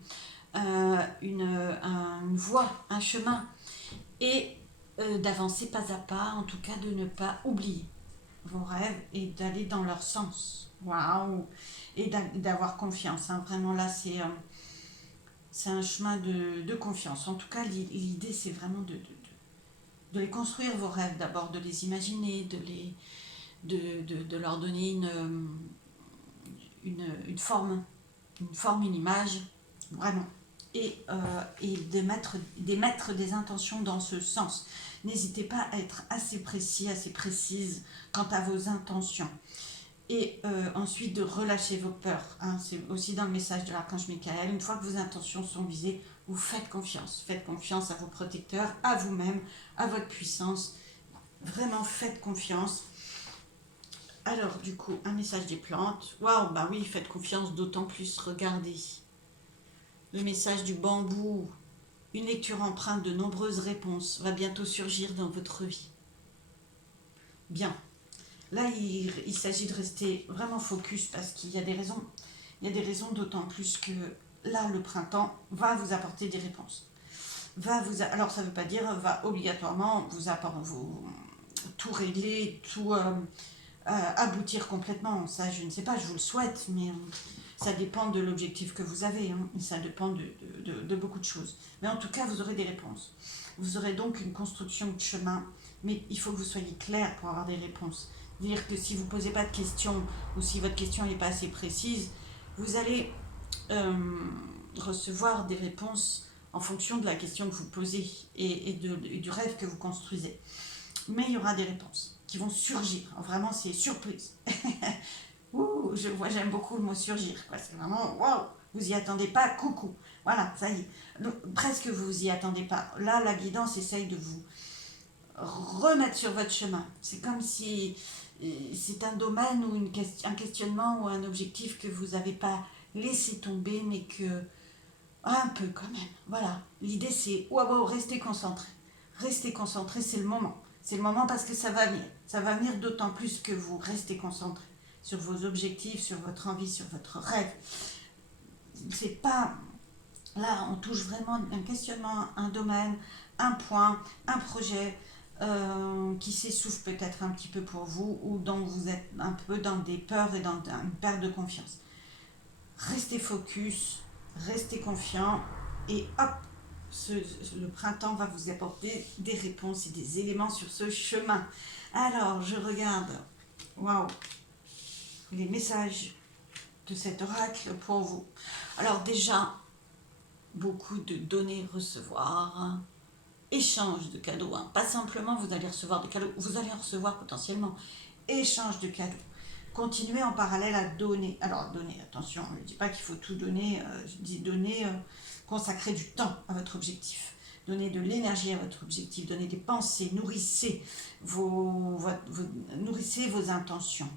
une voie, un chemin, et d'avancer pas à pas, en tout cas de ne pas oublier vos rêves et d'aller dans leur sens. Waouh! Et d'avoir confiance. Hein. Vraiment là, c'est un chemin de confiance. En tout cas, l'idée, c'est vraiment de les construire, vos rêves, d'abord, de les imaginer, de leur donner une forme, une image, vraiment. Et d'émettre des intentions dans ce sens. N'hésitez pas à être assez précis, assez précise quant à vos intentions. Et ensuite de relâcher vos peurs. Hein. C'est aussi dans le message de l'archange Michael. Une fois que vos intentions sont visées, vous faites confiance. Faites confiance à vos protecteurs, à vous-même, à votre puissance. Vraiment, faites confiance. Alors, du coup, un message des plantes. Waouh, bah oui, faites confiance d'autant plus. Regardez. Le message du bambou. Une lecture empreinte de nombreuses réponses va bientôt surgir dans votre vie. Bien. Là, il s'agit de rester vraiment focus parce qu'il y a des raisons. Il y a des raisons d'autant plus que là, le printemps va vous apporter des réponses. Alors, ça ne veut pas dire va obligatoirement vous tout régler, tout aboutir complètement. Ça, je ne sais pas, je vous le souhaite, mais ça dépend de l'objectif que vous avez. Hein, et ça dépend de beaucoup de choses. Mais en tout cas, vous aurez des réponses. Vous aurez donc une construction de chemin, mais il faut que vous soyez clair pour avoir des réponses. Dire que si vous ne posez pas de questions ou si votre question n'est pas assez précise, vous allez recevoir des réponses en fonction de la question que vous posez et du rêve que vous construisez. Mais il y aura des réponses qui vont surgir. Vraiment, c'est surprise. Ouh, j'aime beaucoup le mot surgir. C'est vraiment, waouh, vous y attendez pas, coucou. Voilà, ça y est. Presque vous y attendez pas. Là, la guidance essaye de vous remettre sur votre chemin. C'est comme si c'est un domaine ou un questionnement ou un objectif que vous n'avez pas laissé tomber, mais que un peu quand même. Voilà. L'idée c'est waouh, restez concentré. Restez concentré, c'est le moment. C'est le moment parce que ça va venir. Ça va venir d'autant plus que vous restez concentré sur vos objectifs, sur votre envie, sur votre rêve. C'est pas là, on touche vraiment un questionnement, un domaine, un point, un projet. Qui s'essouffle peut-être un petit peu pour vous ou dont vous êtes un peu dans des peurs et dans une perte de confiance. Restez focus, restez confiant et hop, le printemps va vous apporter des réponses et des éléments sur ce chemin. Alors, je regarde, waouh, les messages de cet oracle pour vous. Alors déjà, beaucoup de donner-recevoir, échange de cadeaux, hein. Pas simplement vous allez recevoir des cadeaux, vous allez en recevoir potentiellement, échange de cadeaux. Continuez en parallèle à donner. Alors donner, attention, je ne dis pas qu'il faut tout donner, je dis donner, consacrer du temps à votre objectif. donnez de l'énergie à votre objectif, donnez des pensées, nourrissez nourrissez vos intentions.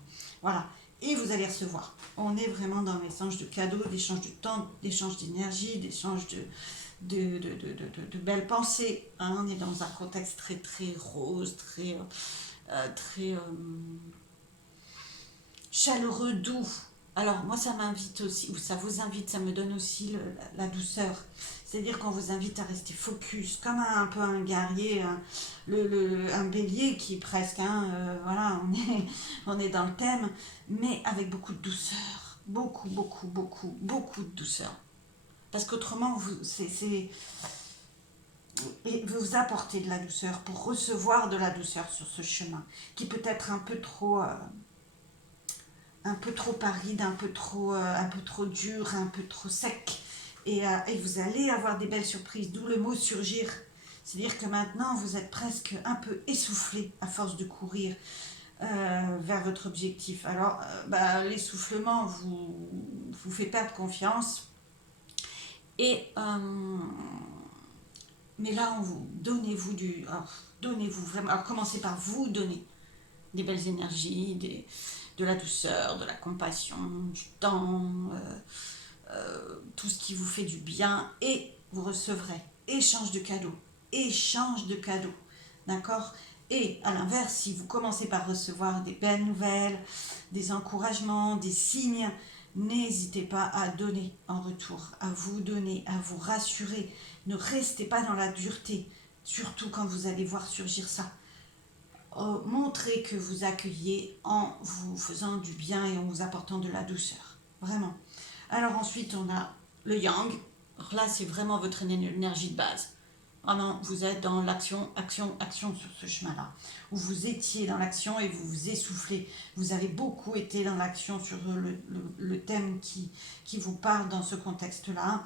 Voilà. Et vous allez recevoir. On est vraiment dans l'échange de cadeaux, d'échange de temps, d'échange d'énergie, d'échange de belles pensées. Hein. On est dans un contexte très très rose, très chaleureux, doux. Alors moi ça m'invite aussi, ou ça vous invite, ça me donne aussi la douceur. C'est-à-dire qu'on vous invite à rester focus, comme un peu un guerrier, un bélier qui est presque, hein, voilà, on est dans le thème, mais avec beaucoup de douceur. Beaucoup, beaucoup, beaucoup, beaucoup de douceur. Parce qu'autrement, et vous apportez de la douceur pour recevoir de la douceur sur ce chemin, qui peut être un peu trop aride, un peu trop dur, un peu trop sec. Et vous allez avoir des belles surprises, d'où le mot surgir. C'est-à-dire que maintenant, vous êtes presque un peu essoufflé à force de courir vers votre objectif. Alors, l'essoufflement vous fait perdre confiance. Mais là, donnez-vous vraiment. Alors, commencez par vous donner des belles énergies, de la douceur, de la compassion, du temps, tout ce qui vous fait du bien, et vous recevrez échange de cadeaux, d'accord. Et à l'inverse, si vous commencez par recevoir des belles nouvelles, des encouragements, des signes, n'hésitez pas à donner en retour, à vous donner, à vous rassurer. Ne restez pas dans la dureté, surtout quand vous allez voir surgir ça. Montrez que vous accueillez en vous faisant du bien et en vous apportant de la douceur. Vraiment. Alors ensuite, on a le yang. Alors là, c'est vraiment votre énergie de base. Vraiment, vous êtes dans l'action, action, action sur ce chemin-là. Où vous étiez dans l'action et vous vous essoufflez. Vous avez beaucoup été dans l'action sur le thème qui vous parle dans ce contexte-là.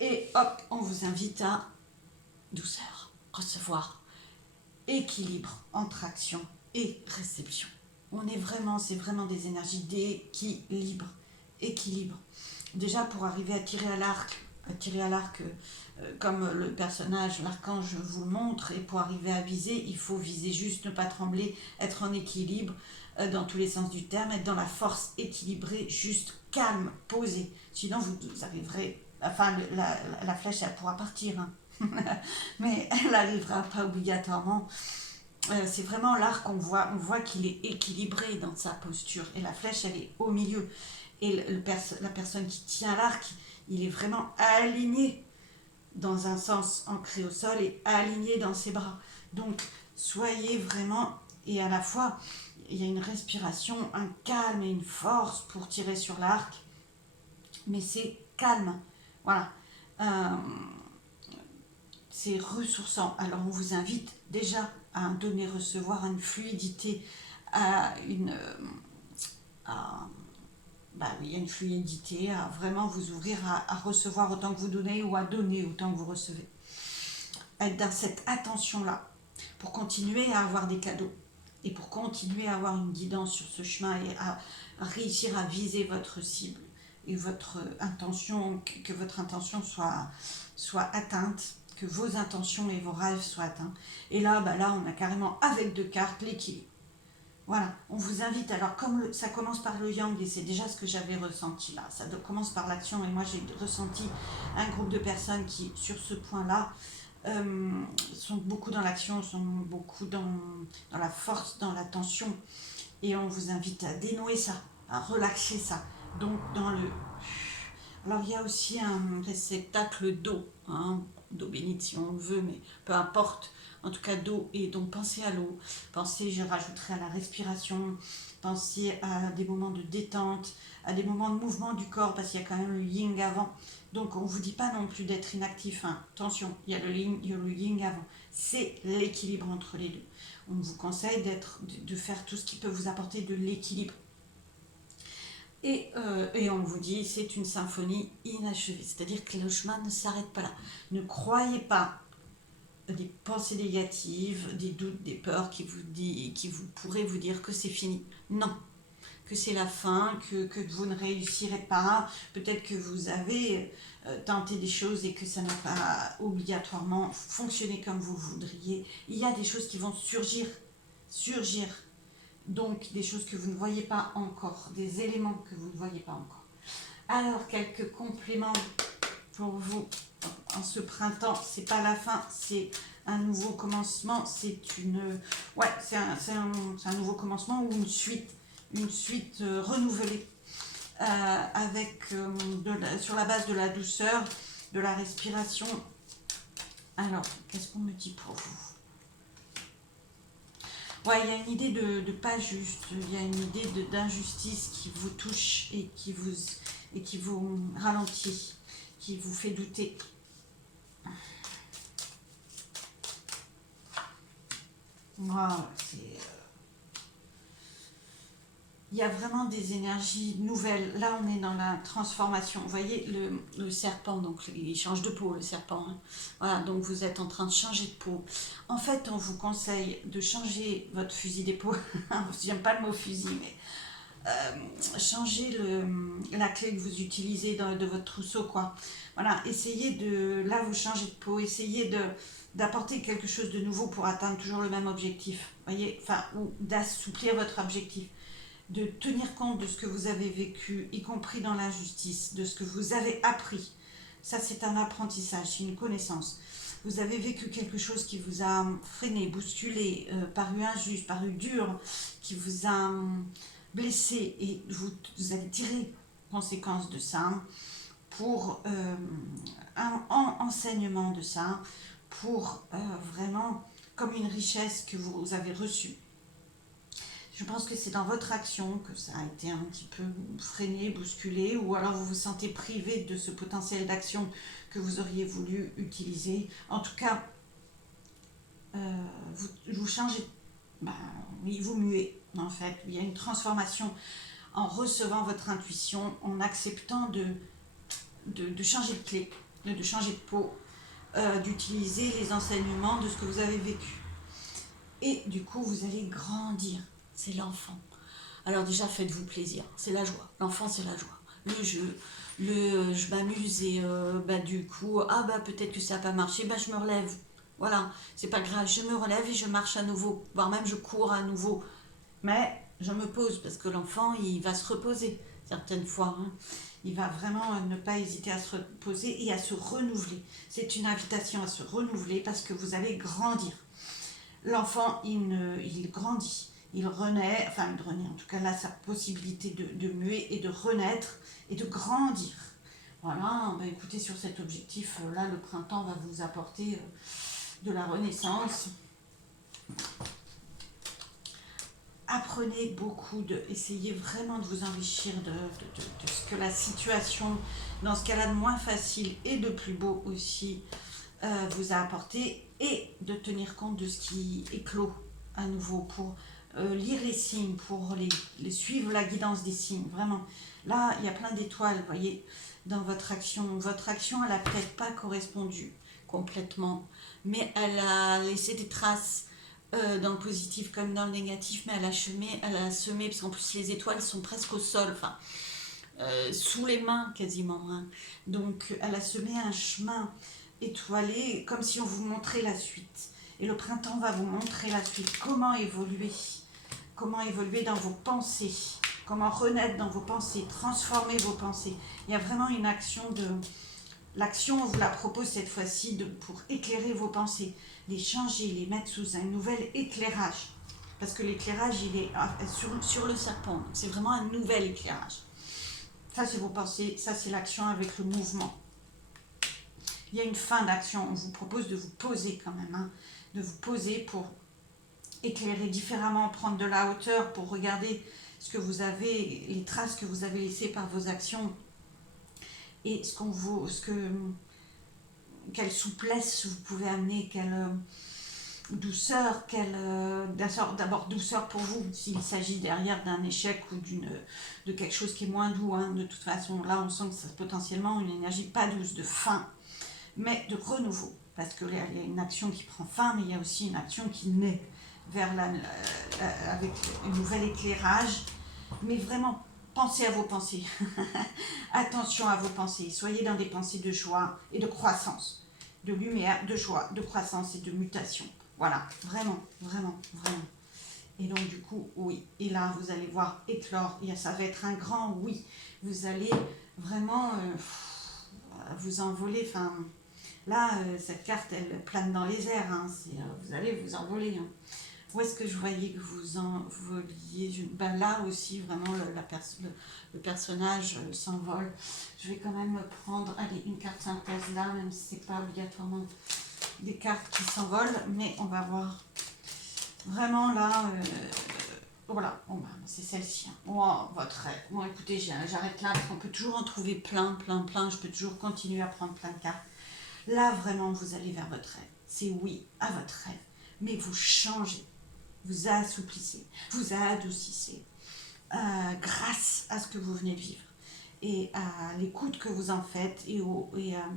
Et hop, on vous invite à douceur, recevoir, équilibre entre action et réception. C'est vraiment des énergies d'équilibre. Équilibre. Déjà, pour arriver à tirer à l'arc, comme le personnage, l'archange vous le montre, et pour arriver à viser, il faut viser juste, ne pas trembler, être en équilibre dans tous les sens du terme, être dans la force équilibrée, juste calme, posée. Sinon, vous arriverez, enfin, la flèche, elle pourra partir, hein. Mais elle n'arrivera pas obligatoirement. C'est vraiment l'arc, on voit qu'il est équilibré dans sa posture, et la flèche, elle est au milieu. Et la personne qui tient l'arc, il est vraiment aligné dans un sens ancré au sol et aligné dans ses bras. Donc, soyez vraiment, et à la fois, il y a une respiration, un calme et une force pour tirer sur l'arc, mais c'est calme. Voilà. C'est ressourçant. Alors, on vous invite déjà à donner-recevoir, à une fluidité, à une fluidité, à vraiment vous ouvrir à recevoir autant que vous donnez, ou à donner autant que vous recevez. Être dans cette attention-là pour continuer à avoir des cadeaux et pour continuer à avoir une guidance sur ce chemin et à réussir à viser votre cible et votre intention, que votre intention soit atteinte, que vos intentions et vos rêves soient atteints. Et là, on a carrément avec 2 cartes l'équilibre. Voilà, on vous invite, alors comme ça commence par le yang, et c'est déjà ce que j'avais ressenti là, ça commence par l'action, et moi j'ai ressenti un groupe de personnes qui, sur ce point-là, sont beaucoup dans l'action, sont beaucoup dans la force, dans la tension, et on vous invite à dénouer ça, à relâcher ça. Donc alors il y a aussi un réceptacle d'eau, hein, d'eau bénite si on le veut, mais peu importe. En tout cas d'eau, et donc pensez à l'eau, je rajouterai à la respiration, pensez à des moments de détente, à des moments de mouvement du corps, parce qu'il y a quand même le yin avant. Donc on ne vous dit pas non plus d'être inactif, hein. Attention, il y a le yin avant, c'est l'équilibre entre les deux. On vous conseille de faire tout ce qui peut vous apporter de l'équilibre. Et on vous dit, c'est une symphonie inachevée, c'est-à-dire que le chemin ne s'arrête pas là. Ne croyez pas des pensées négatives, des doutes, des peurs qui vous pourraient vous dire que c'est fini. Non, que c'est la fin, que vous ne réussirez pas. Peut-être que vous avez tenter des choses et que ça n'a pas obligatoirement fonctionné comme vous voudriez. Il y a des choses qui vont surgir, donc des choses que vous ne voyez pas encore, des éléments que vous ne voyez pas encore. Alors, quelques compléments pour vous en ce printemps. C'est pas la fin, c'est un nouveau commencement, c'est un nouveau commencement ou une suite renouvelée avec sur la base de la douceur, de la respiration. Alors, qu'est-ce qu'on me dit pour vous? Ouais, il y a une idée de pas juste, il y a une idée d'injustice qui vous touche et qui vous ralentit, qui vous fait douter. Voilà, il y a vraiment des énergies nouvelles. Là, on est dans la transformation. Vous voyez, le serpent, donc il change de peau, le serpent. Hein. Voilà, donc vous êtes en train de changer de peau. En fait, on vous conseille de changer votre fusil d'épaule. J'aime pas le mot fusil, mais changer la clé que vous utilisez de votre trousseau, quoi. Voilà, essayez de... Là, vous changez de peau. Essayez d'apporter quelque chose de nouveau pour atteindre toujours le même objectif. Voyez, enfin, ou d'assouplir votre objectif. De tenir compte de ce que vous avez vécu, y compris dans l'injustice, de ce que vous avez appris. Ça, c'est un apprentissage, c'est une connaissance. Vous avez vécu quelque chose qui vous a freiné, bousculé, paru injuste, paru dur, qui vous a blessé, et vous allez tirer conséquence de ça pour un enseignement de ça, pour vraiment comme une richesse que vous avez reçue. Je pense que c'est dans votre action que ça a été un petit peu freiné, bousculé, ou alors vous vous sentez privé de ce potentiel d'action que vous auriez voulu utiliser. En tout cas, vous changez, oui, vous muez en fait. Il y a une transformation en recevant votre intuition, en acceptant de changer de clé, de changer de peau, d'utiliser les enseignements de ce que vous avez vécu. Et du coup, vous allez grandir. C'est l'enfant. Alors déjà, faites-vous plaisir. C'est la joie. L'enfant, c'est la joie. Le jeu, je m'amuse et du coup, peut-être que ça n'a pas marché, je me relève. Voilà, c'est pas grave, je me relève et je marche à nouveau. Voire même je cours à nouveau. Mais je me pose parce que l'enfant, il va se reposer certaines fois. Hein. Il va vraiment ne pas hésiter à se reposer et à se renouveler. C'est une invitation à se renouveler parce que vous allez grandir. L'enfant, il grandit. Il renaît, en tout cas là, sa possibilité de muer et de renaître et de grandir. Voilà, écoutez, sur cet objectif, là, le printemps va vous apporter de la renaissance. Apprenez beaucoup, essayez vraiment de vous enrichir de ce que la situation, dans ce cas-là, de moins facile et de plus beau aussi, vous a apporté, et de tenir compte de ce qui éclot à nouveau pour lire les signes, pour les suivre la guidance des signes, vraiment. Là, il y a plein d'étoiles, vous voyez, dans votre action. Votre action, elle n'a peut-être pas correspondu complètement, mais elle a laissé des traces dans le positif comme dans le négatif, mais elle a semé, parce qu'en plus les étoiles sont presque au sol, sous les mains quasiment. Hein. Donc, elle a semé un chemin étoilé, comme si on vous montrait la suite. Et le printemps va vous montrer la suite, comment évoluer dans vos pensées, comment renaître dans vos pensées, transformer vos pensées. Il y a vraiment une action l'action, on vous la propose cette fois-ci pour éclairer vos pensées, les changer, les mettre sous un nouvel éclairage. Parce que l'éclairage, il est sur le serpent. C'est vraiment un nouvel éclairage. Ça, c'est vos pensées, ça, c'est l'action avec le mouvement. Il y a une fin d'action, on vous propose de vous poser quand même, hein, de vous poser pour éclairer différemment, prendre de la hauteur pour regarder ce que vous avez, les traces que vous avez laissées par vos actions et quelle souplesse vous pouvez amener, quelle douceur, d'abord douceur pour vous s'il s'agit derrière d'un échec ou de quelque chose qui est moins doux. Hein. De toute façon, là on sent que c'est potentiellement une énergie pas douce, de fin, mais de renouveau, parce qu'il y a une action qui prend fin, mais il y a aussi une action qui naît vers avec un nouvel éclairage, mais vraiment pensez à vos pensées. Attention à vos pensées. Soyez dans des pensées de joie et de croissance, de lumière, de joie, de croissance et de mutation. Voilà, vraiment, vraiment, vraiment. Et donc du coup, oui. Et là, vous allez voir éclore. Et ça va être un grand oui. Vous allez vraiment vous envoler. Enfin, là, cette carte, elle plane dans les airs. Hein. Vous allez vous envoler. Hein. Où est-ce que je voyais que vous envoliez ben là aussi, vraiment, le personnage s'envole. Je vais quand même prendre, allez, une carte synthèse là, même si c'est pas obligatoirement des cartes qui s'envolent, mais on va voir. Vraiment là, voilà, bon, ben, c'est celle-ci. Hein. Oh, votre rêve. Bon, écoutez, j'arrête là parce qu'on peut toujours en trouver plein, plein, plein. Je peux toujours continuer à prendre plein de cartes. Là, vraiment, vous allez vers votre rêve. C'est oui à votre rêve, mais vous changez. Vous assouplissez, vous adoucissez grâce à ce que vous venez de vivre et à l'écoute que vous en faites et à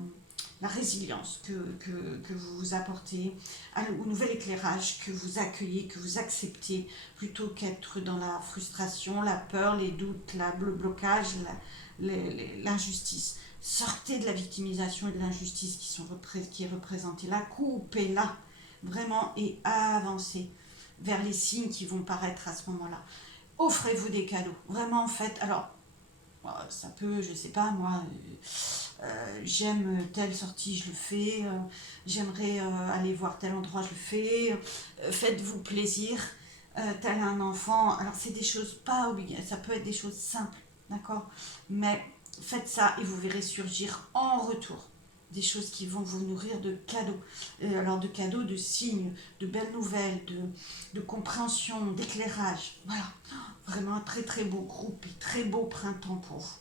la résilience que vous vous apportez, au nouvel éclairage que vous accueillez, que vous acceptez, plutôt qu'être dans la frustration, la peur, les doutes, le blocage, l'injustice. Sortez de la victimisation et de l'injustice qui est représentée là, coupez-la vraiment et avancez vers les signes qui vont paraître à ce moment-là. Offrez-vous des cadeaux. Vraiment, en fait, alors, ça peut, je sais pas, moi, j'aime telle sortie, je le fais, j'aimerais aller voir tel endroit, je le fais, faites-vous plaisir, tel un enfant. Alors, c'est des choses pas obligatoires, ça peut être des choses simples, d'accord? Mais faites ça et vous verrez surgir en retour des choses qui vont vous nourrir de cadeaux. Alors de cadeaux, de signes, de belles nouvelles, de compréhension, d'éclairage. Voilà, vraiment un très très beau groupe et très beau printemps pour vous.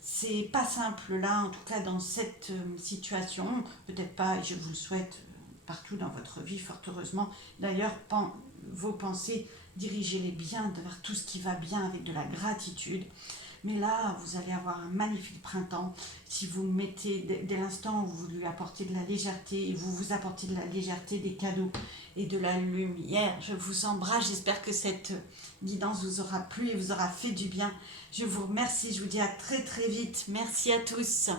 C'est pas simple là, en tout cas dans cette situation, peut-être pas, et je vous le souhaite partout dans votre vie, fort heureusement. D'ailleurs, vos pensées, dirigez-les bien vers tout ce qui va bien avec de la gratitude. Mais là, vous allez avoir un magnifique printemps si vous mettez, dès l'instant où vous lui apportez de la légèreté et vous vous apportez de la légèreté, des cadeaux et de la lumière. Je vous embrasse, j'espère que cette guidance vous aura plu et vous aura fait du bien. Je vous remercie, je vous dis à très très vite. Merci à tous.